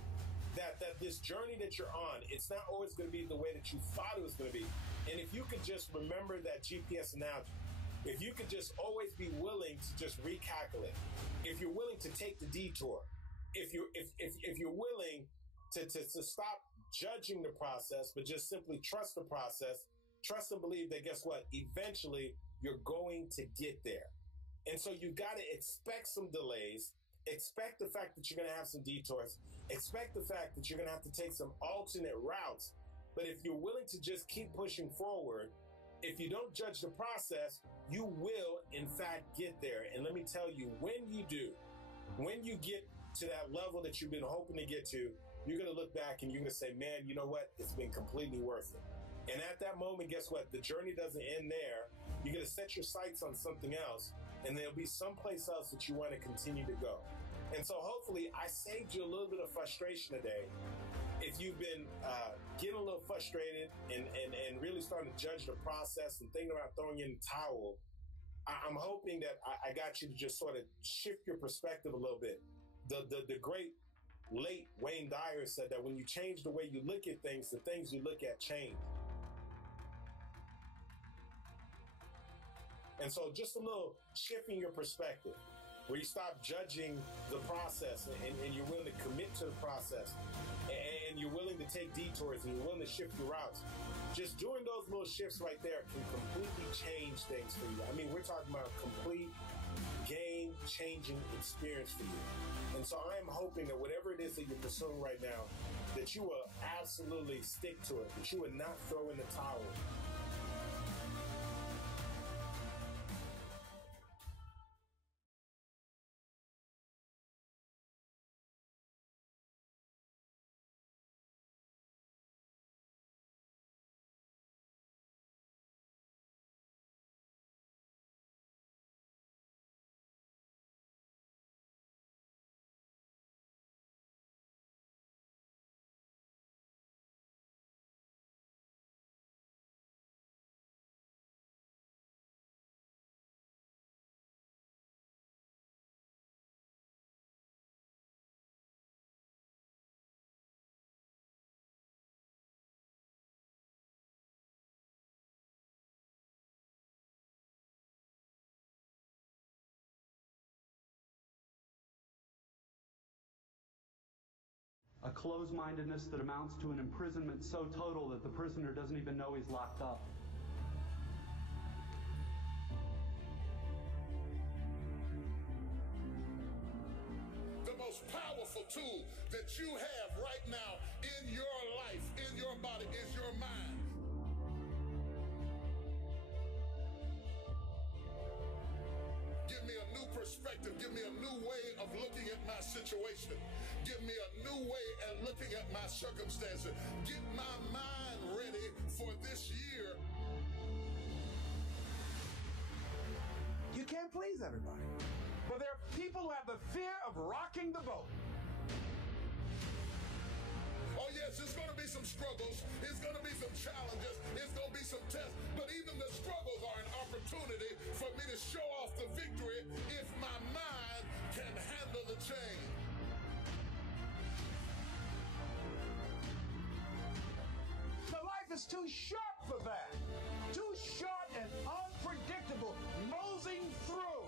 That this journey that you're on, it's not always going to be the way that you thought it was going to be. And if you could just remember that GPS analogy, if you could just always be willing to just recalculate, if you're willing to take the detour, if you're willing to stop judging the process, but just simply trust the process, trust and believe that guess what? Eventually you're going to get there. And so you got to expect some delays. Expect the fact that you're going to have some detours. Expect the fact that you're going to have to take some alternate routes. But if you're willing to just keep pushing forward, if you don't judge the process, you will, in fact, get there. And let me tell you, when you do, when you get to that level that you've been hoping to get to, you're going to look back and you're going to say, man, you know what? It's been completely worth it. And at that moment, guess what? The journey doesn't end there. You're going to set your sights on something else, and there'll be someplace else that you want to continue to go. And so hopefully I saved you a little bit of frustration today. If you've been getting a little frustrated and really starting to judge the process and thinking about throwing in the towel, I'm hoping that I got you to just sort of shift your perspective a little bit. The great late Wayne Dyer said that when you change the way you look at things, the things you look at change. And so just a little shifting your perspective, where you stop judging the process and you're willing to commit to the process, and you're willing to take detours and you're willing to shift your routes. Just doing those little shifts right there can completely change things for you. I mean, we're talking about a complete game-changing experience for you. And so I am hoping that whatever it is that you're pursuing right now, that you will absolutely stick to it, that you would not throw in the towel. A closed-mindedness that amounts to an imprisonment so total that the prisoner doesn't even know he's locked up. The most powerful tool that you have right now in your life, in your body, is your mind. Give me a new perspective. Give me a new way of looking at my situation. Give me a new way of looking at my circumstances. Get my mind ready for this year. You can't please everybody. But there are people who have the fear of rocking the boat. Oh yes, there's going to be some struggles. It's going to be some challenges. It's going to be some tests. But even the struggles are an opportunity for me to show off the victory if my mind can handle the change. The life is too short for that. Too short and unpredictable, moseying through.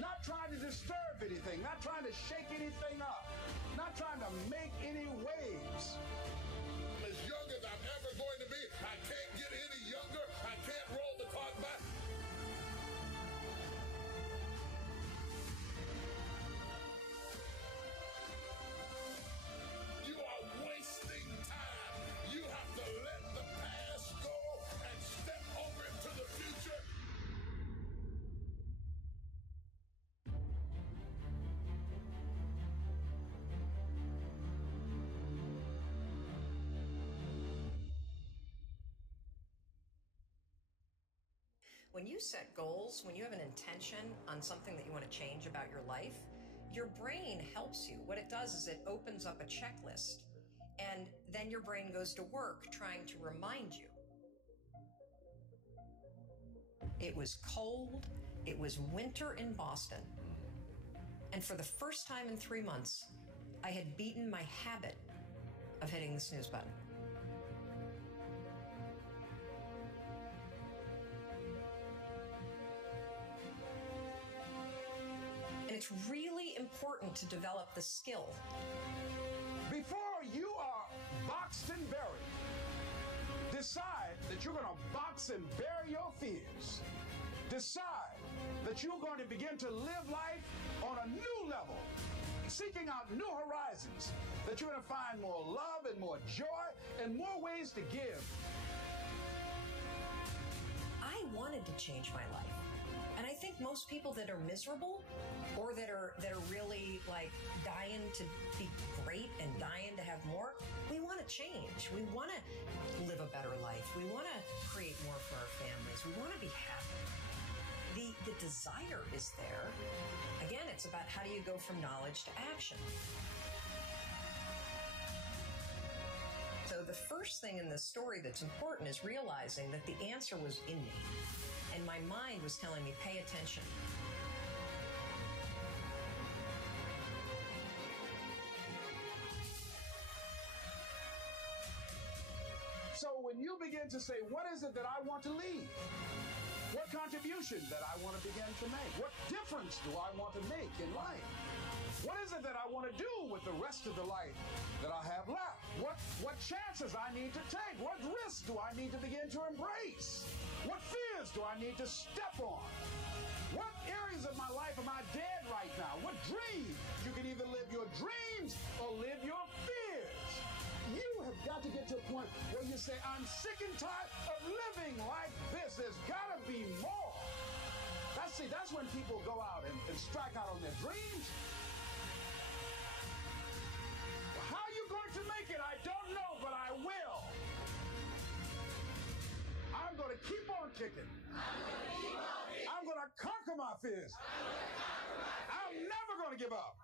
Not trying to disturb anything, not trying to shake anything up, not trying to make any waves. As young as I'm ever going to be, I can't get any younger. I can't roll the clock back. You are wasting time. You have to let the past go and step over into the future. When you set goals, when you have an intention on something that you want to change about your life, your brain helps you. What it does is it opens up a checklist, and then your brain goes to work trying to remind you. It was cold, it was winter in Boston, and for the first time in 3 months, I had beaten my habit of hitting the snooze button. And it's really important to develop the skill. Before you are boxed and buried, decide that you're going to box and bury your fears. Decide that you're going to begin to live life on a new level, seeking out new horizons, that you're going to find more love and more joy and more ways to give. I wanted to change my life. And I think most people that are miserable or that are really like dying to be great and dying to have more, we want to change. We want to live a better life. We want to create more for our families. We want to be happy. The desire is there. Again, it's about how do you go from knowledge to action. So the first thing in this story that's important is realizing that the answer was in me. And my mind was telling me, pay attention. So when you begin to say, what is it that I want to leave? What contribution that I want to begin to make? What difference do I want to make in life? What is it that I want to do with the rest of the life that I have left? What chances I need to take? What risks do I need to begin to embrace? What fears do I need to step on? What areas of my life am I dead right now? What dreams? You can either live your dreams or live your fears. You have got to get to a point where you say, I'm sick and tired of living like this. There's got to be more. That's when people go out and strike out on their dreams. How are you going to make it? I don't know, but I will. I'm going to keep on kicking. I'm going to conquer my fears. I'm never going to give up.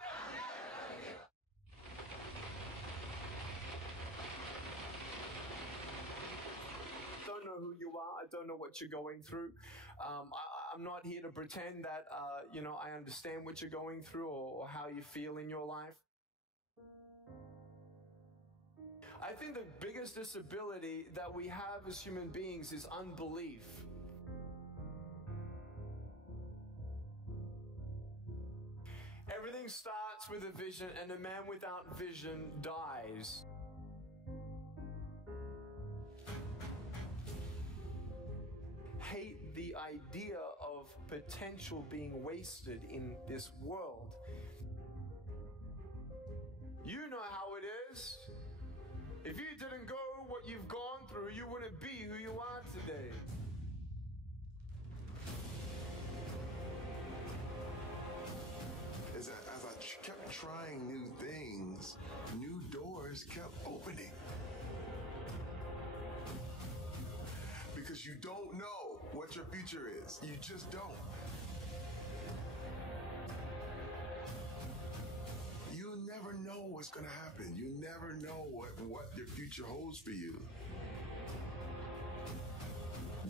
I don't know who you are. I don't know what you're going through. I'm not here to pretend that, I understand what you're going through or how you feel in your life. I think the biggest disability that we have as human beings is unbelief. Everything starts with a vision, and a man without vision dies. Hate the idea of potential being wasted in this world. You know how it is. If you didn't go what you've gone through, you wouldn't be who you are today. As I kept trying new things, new doors kept opening. Because you don't know what your future is. You just don't. You never know what's going to happen. You never know what your future holds for you.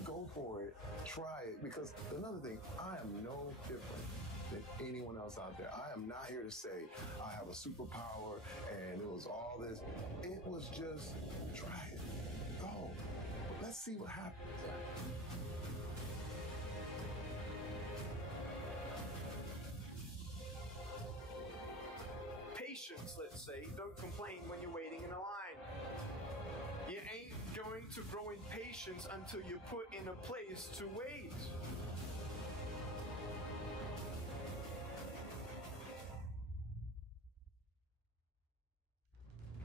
Go for it. Try it. Because another thing, I am no different than anyone else out there. I am not here to say I have a superpower and it was all this. It was just try it. Go. Let's see what happens. Patience, let's say. Don't complain when you're waiting in a line. You ain't going to grow in patience until you're put in a place to wait.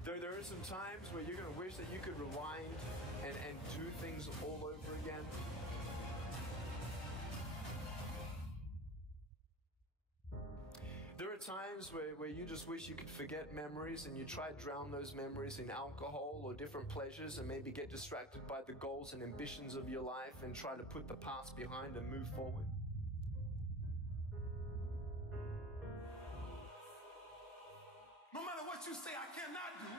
There are some times where you're going to wish that you could rewind and do things all over again. There are times where you just wish you could forget memories, and you try to drown those memories in alcohol or different pleasures, and maybe get distracted by the goals and ambitions of your life and try to put the past behind and move forward. No matter what you say I cannot do,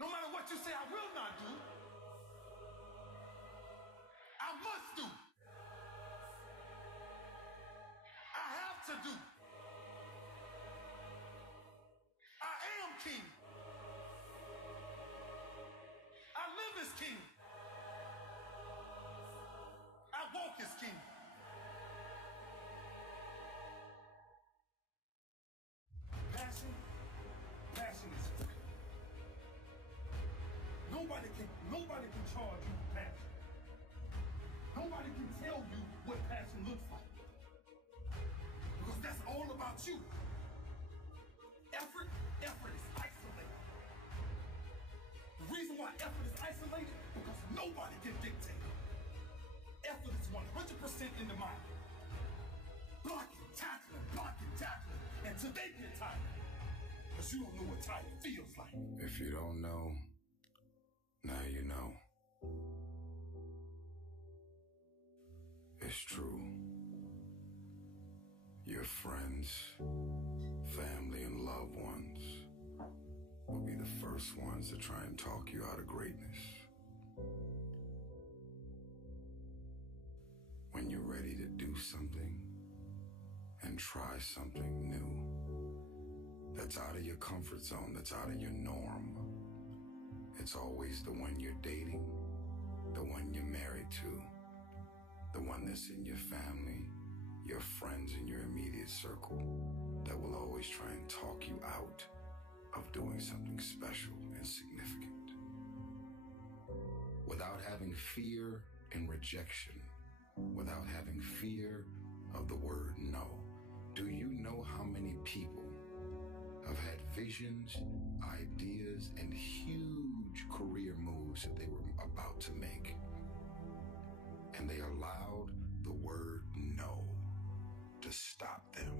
no matter what you say I will not do, I must do. I have to do. I am king. I live as king. I walk as king. Passion is free. Nobody can charge you with passion. Nobody can tell you what passion looks like. Because that's all about you. Effort is isolated. The reason why effort is isolated, because nobody can dictate. Effort is 100% appetite feels like. If you don't know, now you know. It's true. Your friends, family, and loved ones will be the first ones to try and talk you out of greatness. When you're ready to do something and try something new that's out of your comfort zone, that's out of your norm, it's always the one you're dating, the one you're married to, the one that's in your family, your friends in your immediate circle, that will always try and talk you out of doing something special and significant. Without having fear and rejection, without having fear of the word no, do you know how many people have had visions, ideas, and huge career moves that they were about to make, and they allowed the word no to stop them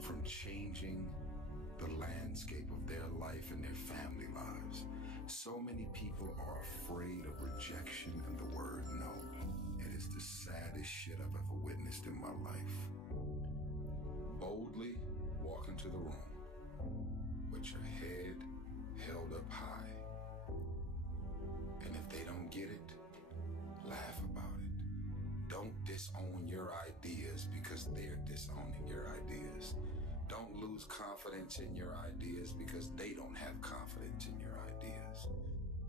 from changing the landscape of their life and their family lives? So many people are afraid of rejection and the word no. It is the saddest shit I've ever witnessed in my life. Boldly walk into the room with your head held up high. And if they don't get it, laugh about it. Don't disown your ideas because they're disowning your ideas. Don't lose confidence in your ideas because they don't have confidence in your ideas.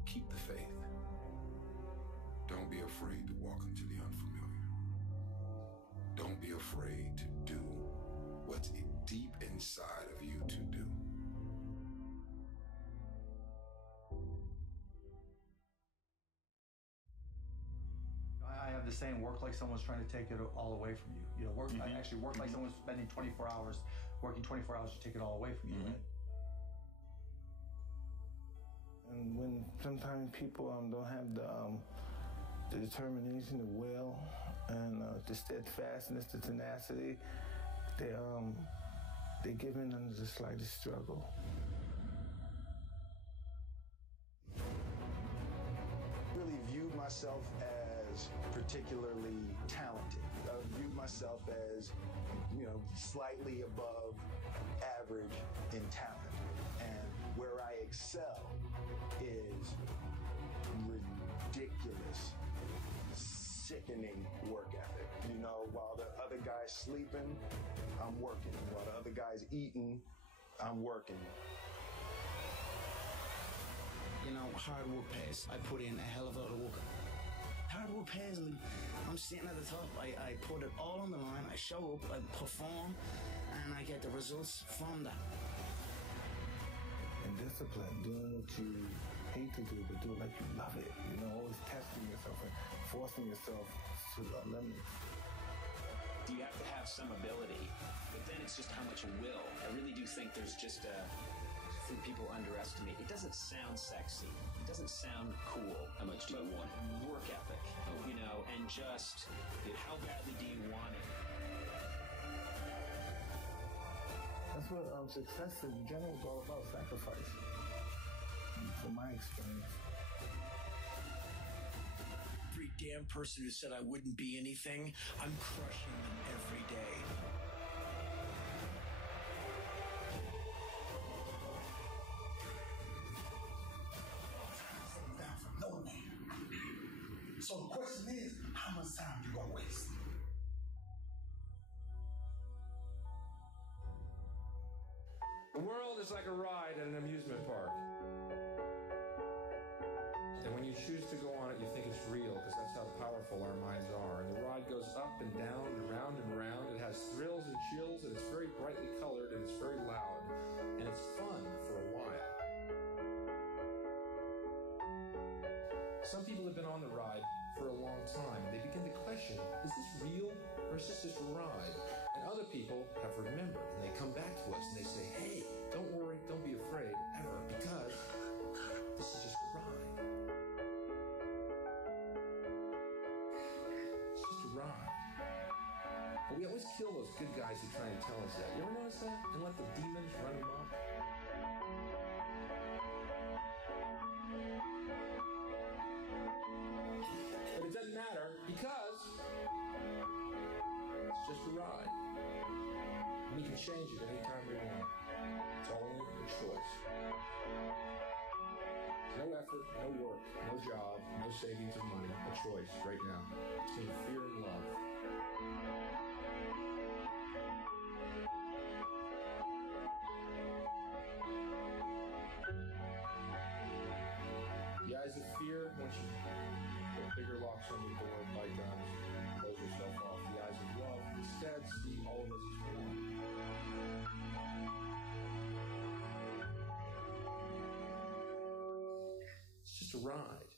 Keep the faith. Don't be afraid to walk into the unfamiliar. Don't be afraid to do what's deep inside of you to do. I have the saying, work like someone's trying to take it all away from you. You know, work like someone's spending 24 hours, working 24 hours to take it all away from you, right? And when sometimes people don't have the determination, the will, and the steadfastness, the tenacity, they give in under the slightest struggle. Really viewed myself as particularly talented. I viewed myself as, slightly above average in talent. And where I excel is ridiculous, sickening work ethic. While the other guy's sleeping, I'm working. While the other guy's eating, I'm working. Hard work pays. I put in a hell of a lot of work. Hard work pays, and I'm sitting at the top. I put it all on the line. I show up, I perform, and I get the results from that. And discipline, doing what you hate to do, but do it like you love it. Always testing yourself and forcing yourself to the limit. You have to have some ability, but then it's just how much will. I really do think there's just think people underestimate. It doesn't sound sexy. It doesn't sound cool. How much do you want it? Work ethic, and just how badly do you want it? That's what success in general is all about, sacrifice. From my experience. Every damn person who said I wouldn't be anything, I'm crushing them every day. So the question is, how much time you gonna waste? The world is like a ride at an amusement park. And when you choose to go on it, you think it's real, because that's how powerful our minds are. And the ride goes up and down and round and round. It has thrills and chills, and it's very brightly colored, and it's very loud. And it's fun for a while. Some people have been on the ride for a long time. They begin to question, is this real or is this just a ride? And other people have remembered, and they come back to us and they say, hey, don't worry, don't be afraid, ever, because this is just a ride. It's just a ride. But we always kill those good guys who try and tell us that. You ever notice that? And let the demons run amok? can change it anytime we want. It's only a choice. No effort, no work, no job, no savings of money. A choice right now between fear and love. The eyes of fear, once you put bigger locks on your door, light guns, close yourself off. The eyes of love, instead, see all of us as one. It's just a ride.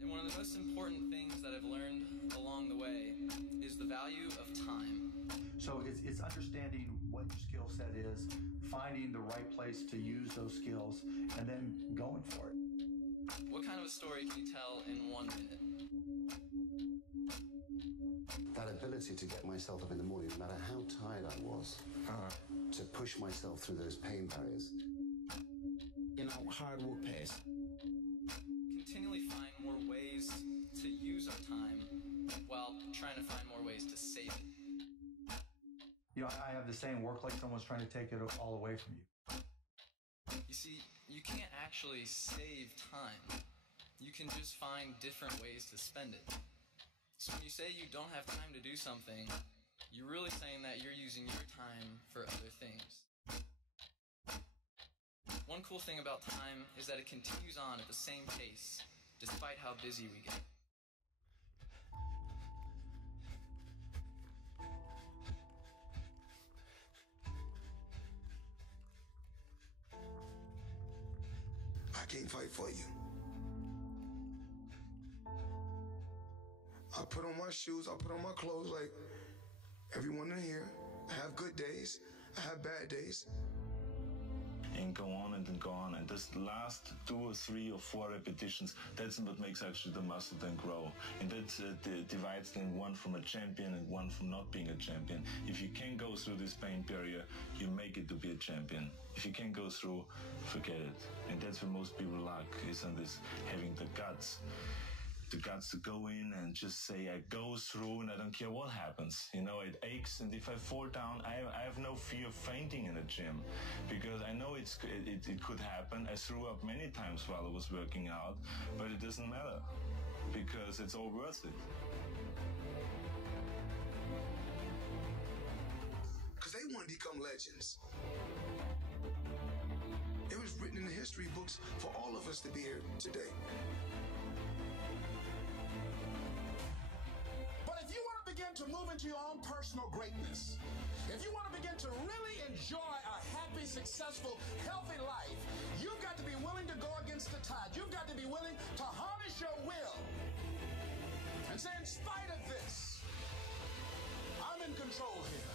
And one of the most important things that I've learned along the way is the value of time. So it's understanding what your skill set is, finding the right place to use those skills, and then going for it. What kind of a story can you tell in 1 minute? That ability to get myself up in the morning, no matter how tired I was, to push myself through those pain barriers. You know, hard work pays. Continually find more ways to use our time while trying to find more ways to save it. You know, I have the saying, work like someone's trying to take it all away from you. You see, you can't actually save time. You can just find different ways to spend it. So when you say you don't have time to do something, you're really saying that you're using your time for other things. One cool thing about time is that it continues on at the same pace, despite how busy we get. I can't fight for you. I put on my shoes, I put on my clothes like everyone in here. I have good days, I have bad days. And go on and then go on. And this last 2 or 3 or 4 repetitions, that's what makes actually the muscle then grow. And that divides then one from a champion and one from not being a champion. If you can go through this pain barrier, you make it to be a champion. If you can't go through, forget it. And that's where most people lack, is on this, having the guts to go in and just say, I go through and I don't care what happens. You know, it aches, and if I fall down, I have no fear of fainting in the gym, because I know it could happen. I threw up many times while I was working out, but it doesn't matter, because it's all worth it. Because they want to become legends. It was written in the history books for all of us to be here today. To move into your own personal greatness, if you want to begin to really enjoy a happy, successful, healthy life, you've got to be willing to go against the tide. You've got to be willing to harness your will and say, in spite of this, I'm in control here.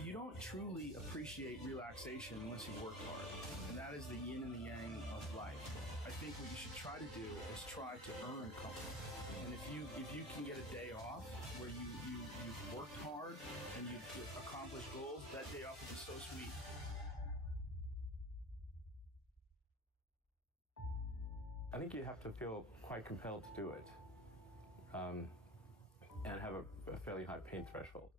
You don't truly appreciate relaxation unless you've worked hard, and that is the yin and the yang of life. I think what you should try to do is try to earn comfort. And if you can get a day off where you've worked hard and you've accomplished goals, that day off will be so sweet. I think you have to feel quite compelled to do it, and have a fairly high pain threshold.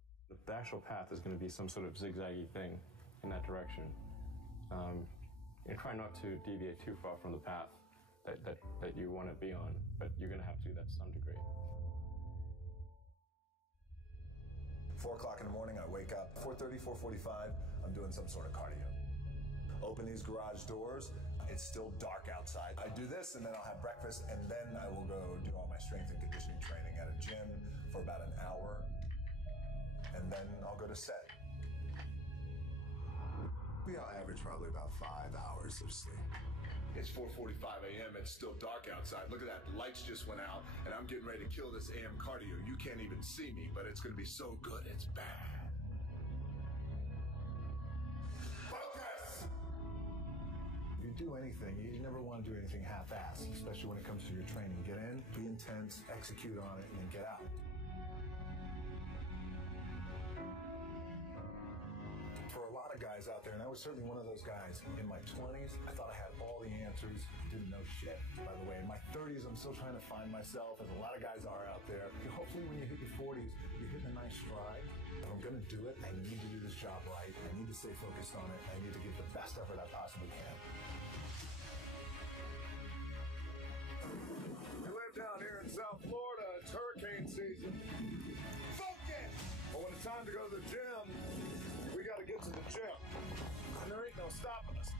The actual path is going to be some sort of zigzaggy thing in that direction. And try not to deviate too far from the path that you want to be on, but you're going to have to do that to some degree. 4 o'clock in the morning, I wake up. 4:30, 4:45, I'm doing some sort of cardio. Open these garage doors. It's still dark outside. I do this, and then I'll have breakfast, and then I will go do all my strength and conditioning training at a gym for about an hour, and then I'll go to set. We all average probably about 5 hours of sleep. It's 4:45 a.m. It's still dark outside. Look at that. The lights just went out, and I'm getting ready to kill this AM cardio. You can't even see me, but it's going to be so good. It's bad. Focus! If you do anything, you never want to do anything half-assed, especially when it comes to your training. Get in, be intense, execute on it, and then get out. For a lot of of guys out there, and I was certainly one of those guys. In my 20s, I thought I had all the answers, didn't know shit. By the way, in my 30s, I'm still trying to find myself, as a lot of guys are out there. Hopefully when you hit your 40s, you're hitting a nice stride. If I'm going to do it, I need to do this job right. I need to stay focused on it. I need to give the best effort I possibly can. We live down here in South Florida. It's hurricane season. Focus! But when it's time to go to the gym, we got to get to the gym. And there ain't no stopping us.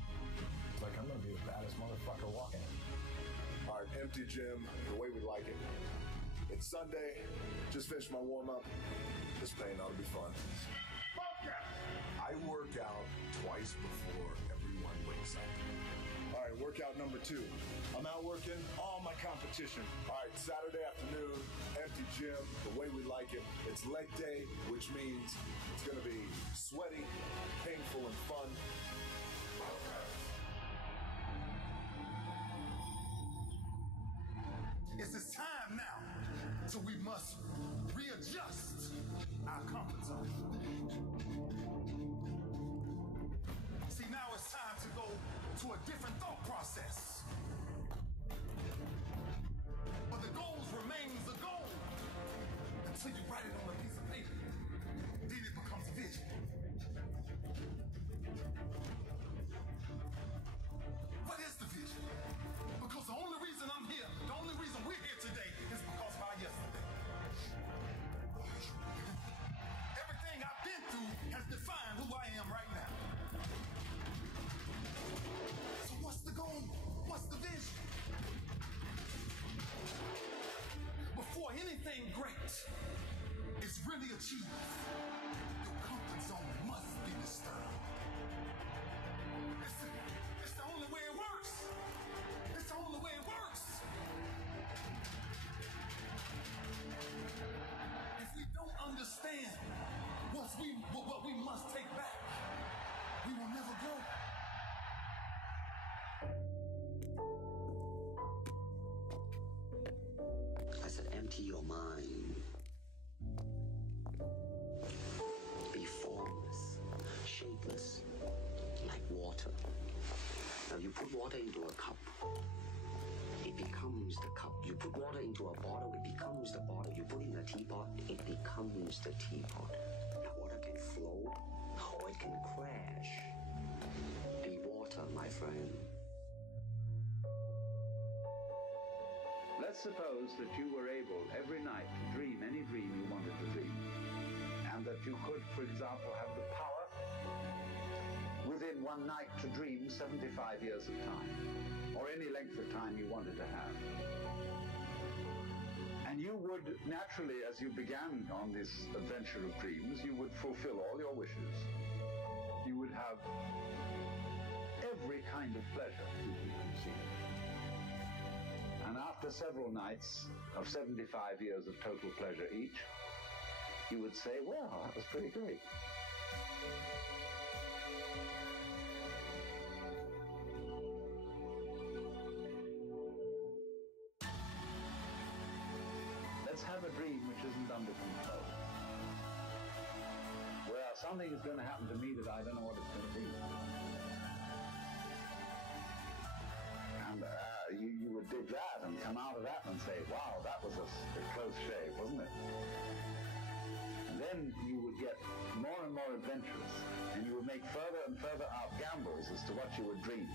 It's like I'm going to be the baddest motherfucker walking. All right, empty gym, the way we like it. It's Sunday. Just finished my warm-up. This pain ought to be fun. Focus! I work out twice before everyone wakes up. All right, workout number 2. I'm out working all my competition. All right, Saturday afternoon, empty gym, the way we like it. It's leg day, which means it's going to be sweaty, painful, and fun. It's this time now, so we must readjust our comfort zone. See, now it's time to go to a different thought process. But the goal remains the goal until you write it on a piece of paper. Then it becomes a vision. What is the vision? Because the only reason I'm here, the only reason we're here today is because of our yesterday. Everything I've been through has defined who I am right now. So what's the goal? What's the vision? Before anything great is really achieved, your comfort zone must be disturbed. It's the only way it works. It's the only way it works. If we don't understand what we must take back, we will never grow. I said, empty your mind. Be formless, shapeless, like water. Now you put water into a cup, it becomes the cup. You put water into a bottle, it becomes the bottle. You put in a teapot, it becomes the teapot. Now water can flow, or it can crash. Be water, my friend. Let's suppose that you were able every night to dream any dream you wanted to dream. And that you could, for example, have the power within one night to dream 75 years of time, or any length of time you wanted to have. And you would naturally, as you began on this adventure of dreams, you would fulfill all your wishes. You would have every kind of pleasure you could conceive. And after several nights of 75 years of total pleasure each, you would say, well, that was pretty great. Let's have a dream which isn't under control. Where something is going to happen to me that I don't know what it's going to be. And you would dig that and come out of that and say, wow, that was a close shave, wasn't it? And then you would get more and more adventurous, and you would make further and further out gambles as to what you would dream.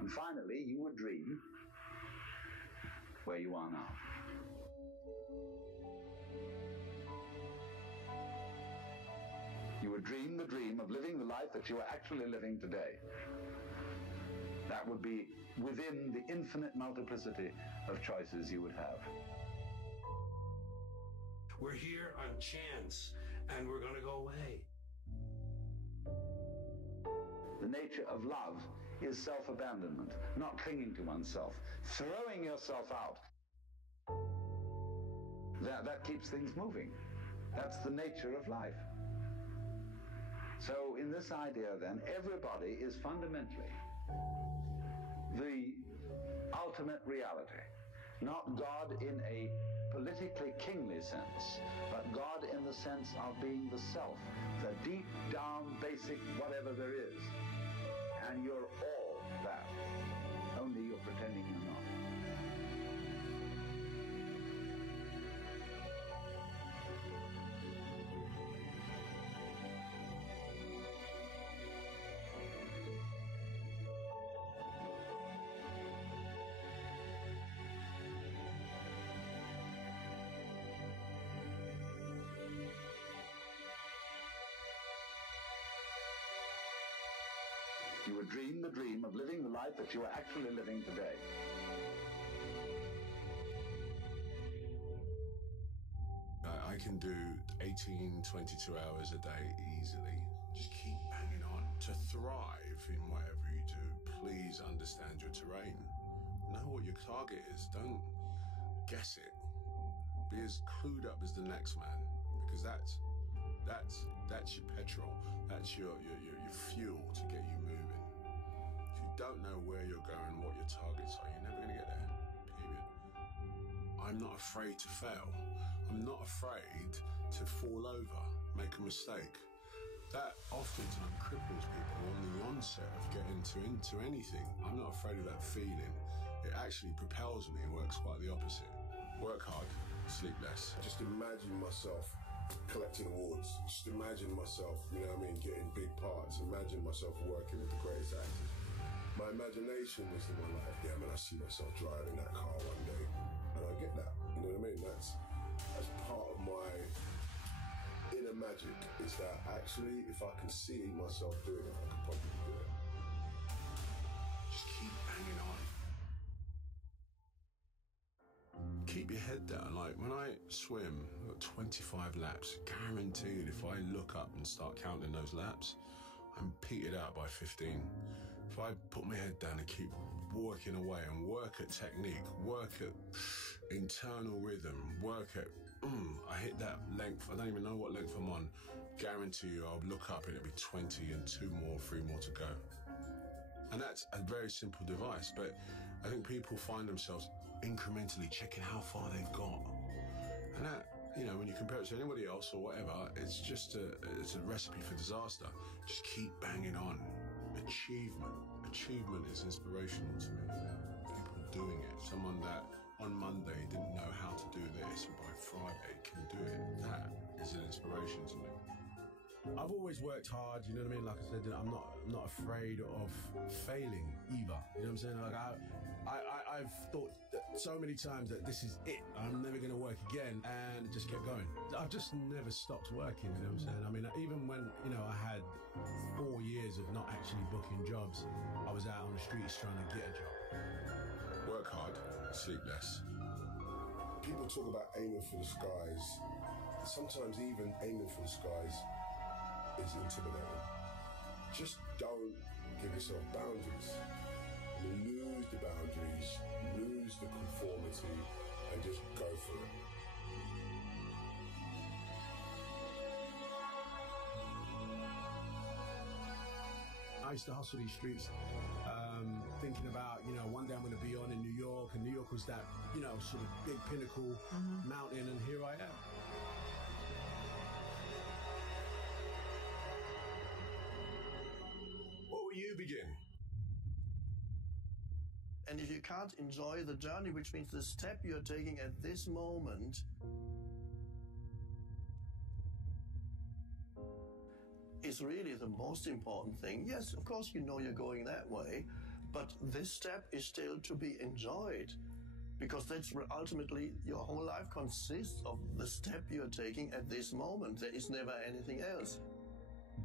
And finally, you would dream where you are now. You would dream the dream of living the life that you are actually living today. That would be within the infinite multiplicity of choices you would have. We're here on chance, and we're going to go away. The nature of love is self-abandonment, not clinging to oneself, throwing yourself out. That keeps things moving. That's the nature of life. So in this idea then, everybody is fundamentally the ultimate reality, not God in a politically kingly worldly sense, but God in the sense of being the self, the deep down basic whatever there is. And you're all that. Only you're pretending you're not. You would dream the dream of living the life that you are actually living today. I can do 18, 22 hours a day easily. Just keep banging on. To thrive in whatever you do, please understand your terrain. Know what your target is. Don't guess it. Be as clued up as the next man, because that's your petrol. That's your fuel to get you moving. If you don't know where you're going, what your targets are, you're never going to get there. Period. I'm not afraid to fail. I'm not afraid to fall over, make a mistake. That oftentimes cripples people on the onset of getting into anything. I'm not afraid of that feeling. It actually propels me and works quite the opposite. Work hard, sleep less. Just imagine myself collecting awards. Just imagine myself, you know what I mean, getting big parts. Imagine myself working with the greatest actors. My imagination was the one like, yeah, man, I see myself driving that car one day. And I get that, you know what I mean? That's part of my inner magic, is that actually, if I can see myself doing it, I can probably do it. Just keep banging on. Keep your head down. Like when I swim, I've got 25 laps. Guaranteed, if I look up and start counting those laps, I'm petered out by 15. If I put my head down and keep working away and work at technique, work at internal rhythm, work at, I hit that length, I don't even know what length I'm on. Guarantee you I'll look up and it'll be 20 and 2 more, 3 more to go. And that's a very simple device, but I think people find themselves incrementally checking how far they've got. And that, you know, when you compare it to anybody else or whatever, it's just it's a recipe for disaster. Just keep banging on. Achievement is inspirational to me. People doing it. Someone that on Monday didn't know how to do this, and by Friday can do it. That is an inspiration to me. I've always worked hard, you know what I mean? Like I said, I'm not afraid of failing either. You know what I'm saying? Like I've thought so many times that this is it. I'm never going to work again, and it just kept going. I've just never stopped working, you know what I'm saying? I mean, even when, you know, I had 4 years of not actually booking jobs, I was out on the streets trying to get a job. Work hard, sleep less. People talk about aiming for the skies. Sometimes even aiming for the skies is intimidating. Just don't give yourself boundaries. Lose the boundaries, lose the conformity, and just go for it. I used to hustle these streets, thinking about, you know, one day I'm going to be on in New York, and New York was that, you know, sort of big pinnacle mountain, and here I am. What will you begin? And if you can't enjoy the journey, which means the step you're taking at this moment, is really the most important thing. Yes, of course, you know you're going that way, but this step is still to be enjoyed, because that's ultimately your whole life consists of the step you're taking at this moment. There is never anything else.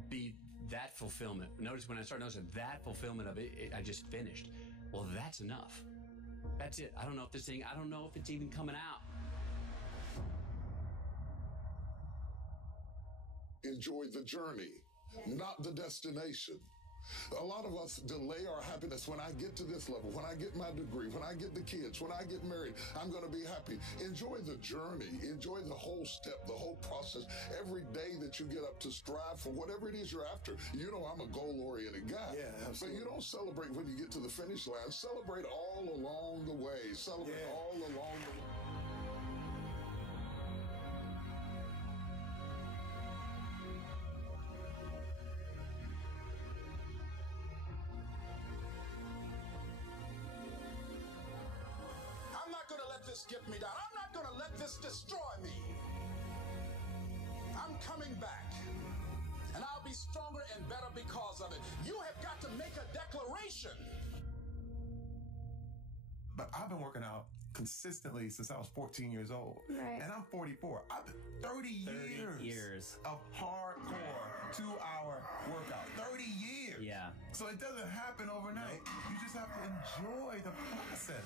Be that fulfillment. Notice when I started noticing that fulfillment of it, I just finished. Well, that's enough. That's it. I don't know if it's even coming out. Enjoy the journey, not the destination. A lot of us delay our happiness. When I get to this level, when I get my degree, when I get the kids, when I get married, I'm going to be happy. Enjoy the journey. Enjoy the whole step, the whole process. Every day that you get up to strive for whatever it is you're after. You know, I'm a goal-oriented guy. Yeah, absolutely. But you don't celebrate when you get to the finish line. Celebrate all along the way. Celebrate all along the way. get me down. I'm not going to let this destroy me. I'm coming back, and I'll be stronger and better because of it. You have got to make a declaration. But I've been working out consistently since I was 14 years old. Right. And I'm 44. I've been 30 years of hardcore 2-hour workout. 30 years. Yeah. So it doesn't happen overnight. You just have to enjoy the process.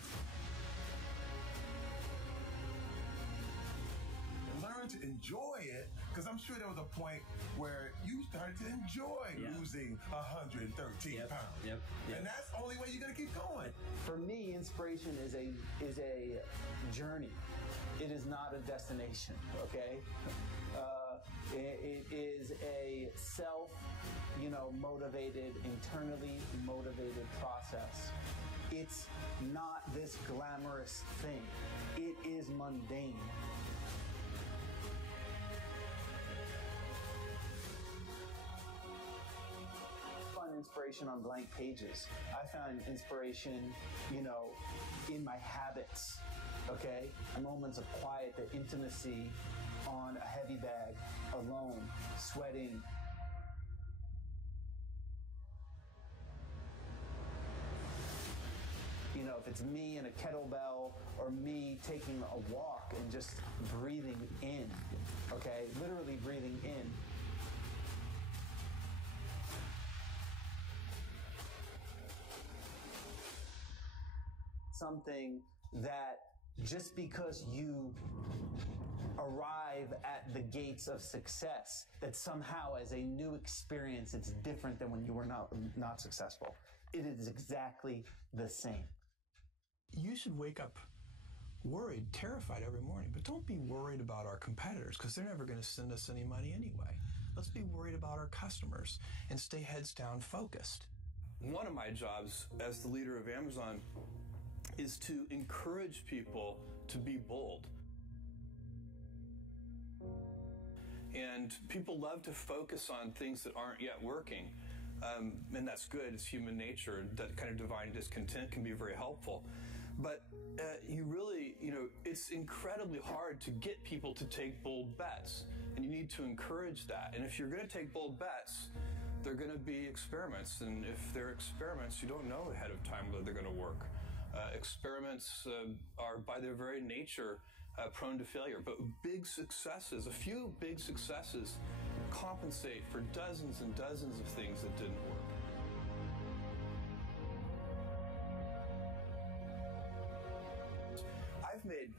Learn to enjoy it, because I'm sure there was a point where you started to enjoy losing 113 pounds. Yep. And that's the only way you're going to keep going. For me, inspiration is a journey. It is not a destination, okay? It is a motivated, internally motivated process. It's not this glamorous thing. It is mundane. Inspiration on blank pages. I found inspiration, in my habits, okay? Moments of quiet, the intimacy on a heavy bag, alone, sweating. If it's me and a kettlebell or me taking a walk and just breathing in, okay? Literally breathing in. Something that just because you arrive at the gates of success, that somehow as a new experience, it's different than when you were not successful. It is exactly the same. You should wake up worried, terrified every morning, but don't be worried about our competitors, because they're never going to send us any money anyway. Let's be worried about our customers and stay heads down focused. One of my jobs as the leader of Amazon is to encourage people to be bold. And people love to focus on things that aren't yet working. And that's good, it's human nature. That kind of divine discontent can be very helpful. But you really, it's incredibly hard to get people to take bold bets. And you need to encourage that. And if you're going to take bold bets, they're going to be experiments. And if they're experiments, you don't know ahead of time whether they're going to work. Experiments are by their very nature prone to failure. But big successes, a few big successes, compensate for dozens and dozens of things that didn't work. I've made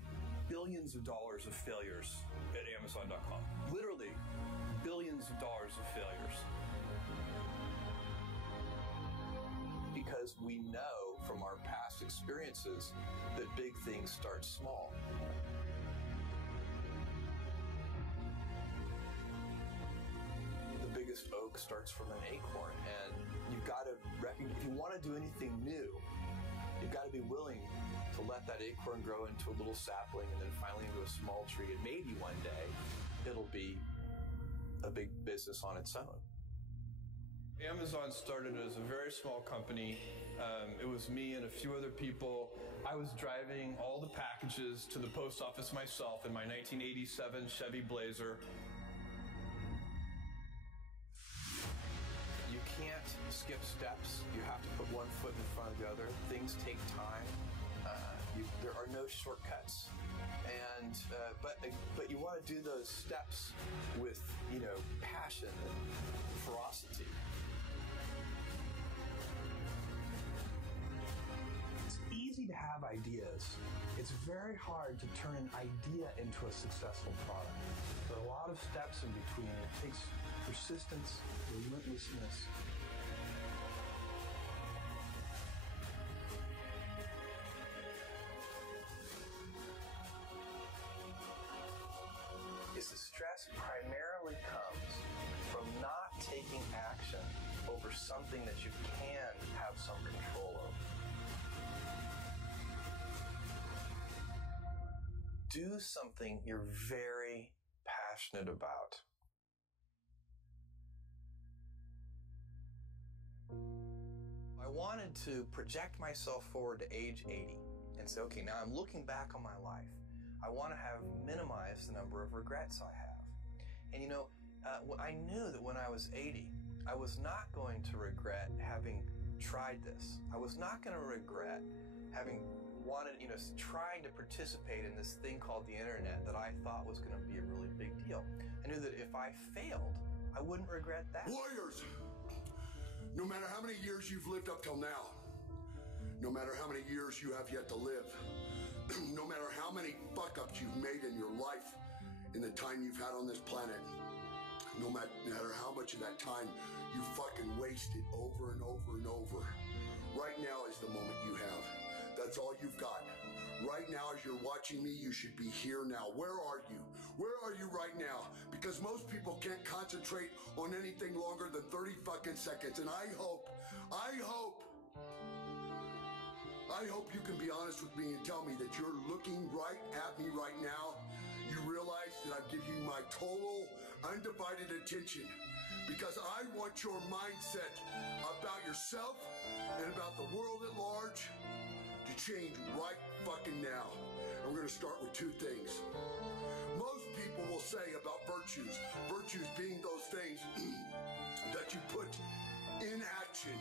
billions of dollars of failures at Amazon.com. Literally billions of dollars of failures. Because we know from our past experiences that big things start small. The biggest oak starts from an acorn, and you've got to recognize, if you want to do anything new, you've got to be willing to let that acorn grow into a little sapling and then finally into a small tree, and maybe one day it'll be a big business on its own. Amazon started as a very small company. It was me and a few other people. I was driving all the packages to the post office myself in my 1987 Chevy Blazer. You can't skip steps. You have to put one foot in front of the other. Things take time. There are no shortcuts. And but you want to do those steps with passion and ferocity. It's easy to have ideas. It's very hard to turn an idea into a successful product. There are a lot of steps in between. It takes persistence, relentlessness. The stress primarily comes from not taking action over something that you can have some control over. Do something you're very passionate about. I wanted to project myself forward to age 80. and say, okay, now I'm looking back on my life. I want to have minimized the number of regrets I have. And you know, I knew that when I was 80, I was not going to regret having tried this. I was not going to regret having wanted, trying to participate in this thing called the internet that I thought was going to be a really big deal. I knew that if I failed, I wouldn't regret that. Warriors, no matter how many years you've lived up till now, no matter how many years you have yet to live, no matter how many fuck-ups you've made in your life in the time you've had on this planet, no matter how much of that time you fucking wasted over and over and over, right now is the moment you have. That's all you've got. Right now, as you're watching me, you should be here now. Where are you? Where are you right now? Because most people can't concentrate on anything longer than 30 fucking seconds. And I hope you can be honest with me and tell me that you're looking right at me right now. You realize that I'm giving you my total, undivided attention because I want your mindset about yourself and about the world at large to change right fucking now. And we're going to start with two things. Most people will say about virtues being those things that you put in action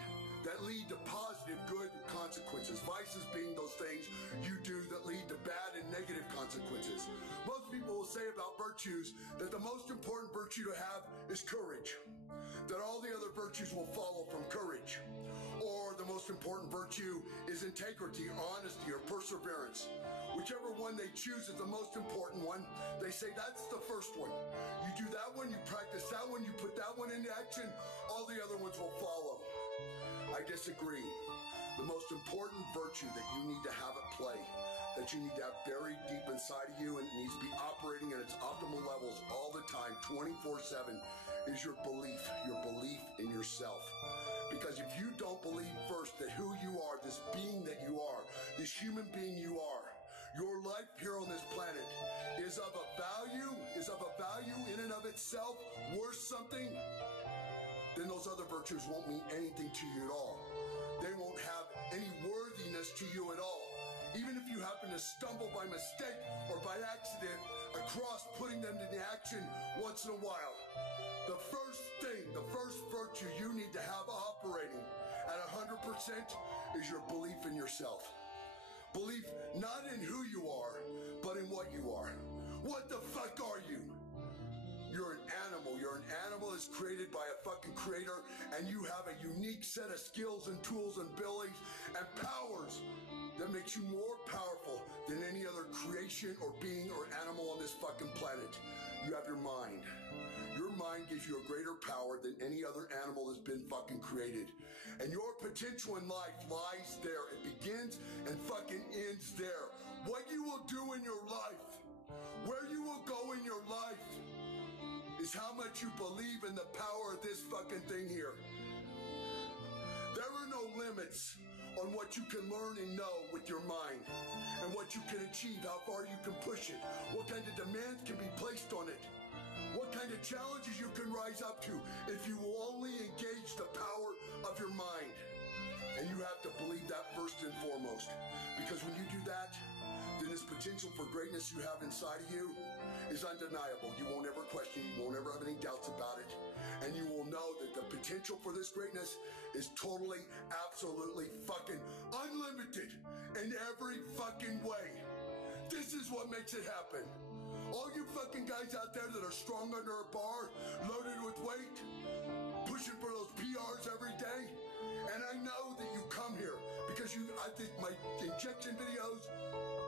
that lead to positive, good consequences. Vices being those things you do that lead to bad and negative consequences. Most people will say about virtues that the most important virtue to have is courage. That all the other virtues will follow from courage. Or the most important virtue is integrity, honesty, or perseverance. Whichever one they choose is the most important one, they say that's the first one. You do that one, you practice that one, you put that one into action, all the other ones will follow. I disagree. The most important virtue that you need to have at play, that you need to have buried deep inside of you and it needs to be operating at its optimal levels all the time, 24/7, is your belief in yourself. Because if you don't believe first that who you are, this being that you are, this human being you are, your life here on this planet is of a value in and of itself, worth something, then those other virtues won't mean anything to you at all. They won't have any worthiness to you at all. Even if you happen to stumble by mistake or by accident across putting them into action once in a while. The first thing, the first virtue you need to have operating at 100% is your belief in yourself. Belief not in who you are, but in what you are. What the fuck are you? You're an animal. You're an animal that's created by a fucking creator, and you have a unique set of skills and tools and abilities and powers that makes you more powerful than any other creation or being or animal on this fucking planet. You have your mind. Your mind gives you a greater power than any other animal that's been fucking created. And your potential in life lies there. It begins and fucking ends there. What you will do in your life, where you will go in your life, is how much you believe in the power of this fucking thing here. There are no limits on what you can learn and know with your mind and what you can achieve, how far you can push it, what kind of demands can be placed on it, what kind of challenges you can rise up to if you will only engage the power of your mind. And you have to believe that first and foremost, because when you do that, then this potential for greatness you have inside of you is undeniable. You won't ever question, you won't ever have any doubts about it. And you will know that the potential for this greatness is totally, absolutely fucking unlimited in every fucking way. This is what makes it happen. All you fucking guys out there that are strong under a bar, loaded with weight, pushing for those PRs every day, and I know that you come here because I think my injection videos,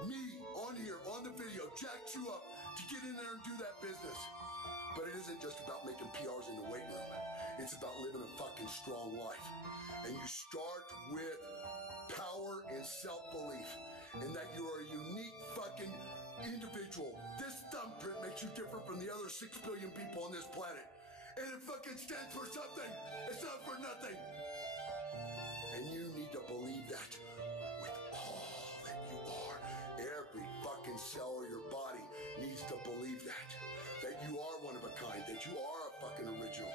me on here, on the video, jacked you up to get in there and do that business. But it isn't just about making PRs in the weight room. It's about living a fucking strong life. And you start with power and self-belief, and that you are a unique fucking individual. This thumbprint makes you different from the other 6 billion people on this planet. And it fucking stands for something. It's not for nothing. And you need to believe that with all that you are. Every fucking cell of your body needs to believe that. That you are one of a kind. That you are a fucking original.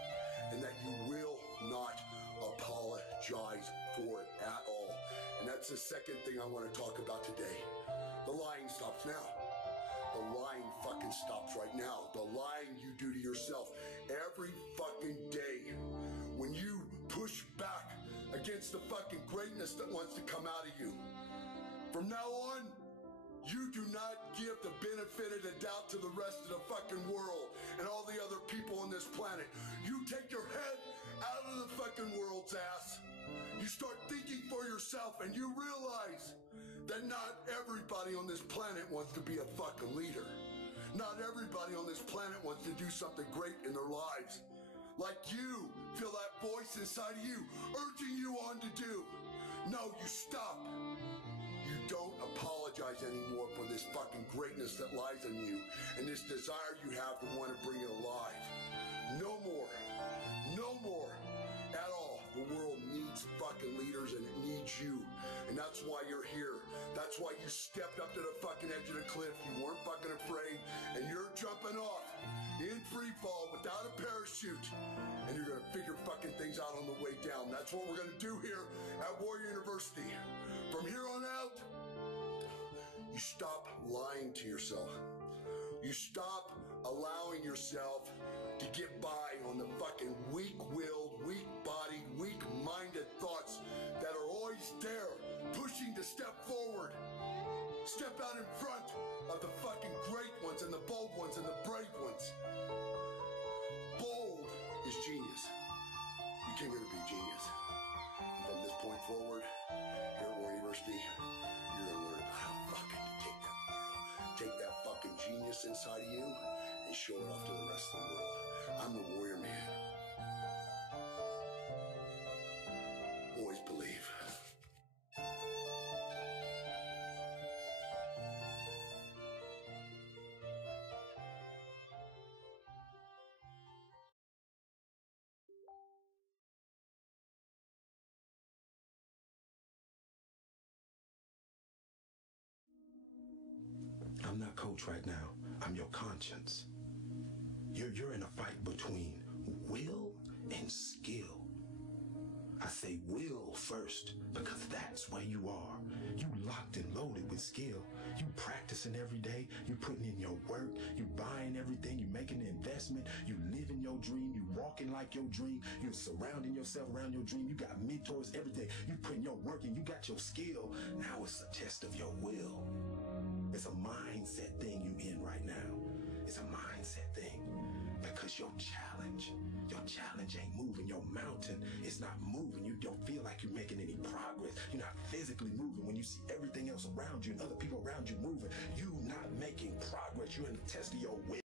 And that you will not apologize for it at all. And that's the second thing I want to talk about today. The lying stops now. The lying fucking stops right now. The lying you do to yourself every fucking day. When you push back against the fucking greatness that wants to come out of you. From now on, you do not give the benefit of the doubt to the rest of the fucking world and all the other people on this planet. You take your head out of the fucking world's ass. You start thinking for yourself and you realize that not everybody on this planet wants to be a fucking leader. Not everybody on this planet wants to do something great in their lives. Like you feel that voice inside of you urging you on to do. No, you stop. You don't apologize anymore for this fucking greatness that lies in you and this desire you have to want to bring it alive. No more. No more at all. The world needs fucking leaders and it needs you. And that's why you're here. That's why you stepped up to the fucking edge of the cliff. You weren't fucking afraid. And you're jumping off in free fall without a parachute. And you're going to figure fucking things out on the way down. That's what we're going to do here at Warrior University. From here on out, you stop lying to yourself. You stop allowing yourself to get by on the fucking weak-willed, weak-bodied, weak-minded thoughts that are always there, pushing to step forward. Step out in front of the fucking great ones and the bold ones and the brave ones. Bold is genius. You came here to be genius. And from this point forward, here at Warrior University, you're going to learn how fucking to take that world. Take that fucking genius inside of you and show it off to the rest of the world. I'm the Warrior Man. Always believe. I'm not coach right now. I'm your conscience. You're in a fight between will and skill. I say will first because that's where you are. You locked and loaded with skill. You practicing every day. You putting in your work. You buying everything. You making an investment. You living your dream. You walking like your dream. You surrounding yourself around your dream. You got mentors, everything. You putting your work in. You got your skill. Now it's a test of your will. It's a mindset thing you in right now. It's a mindset thing. Because your challenge ain't moving. Your mountain is not moving. You don't feel like you're making any progress. You're not physically moving when you see everything else around you and other people around you moving. You not making progress. You're in the test of your will.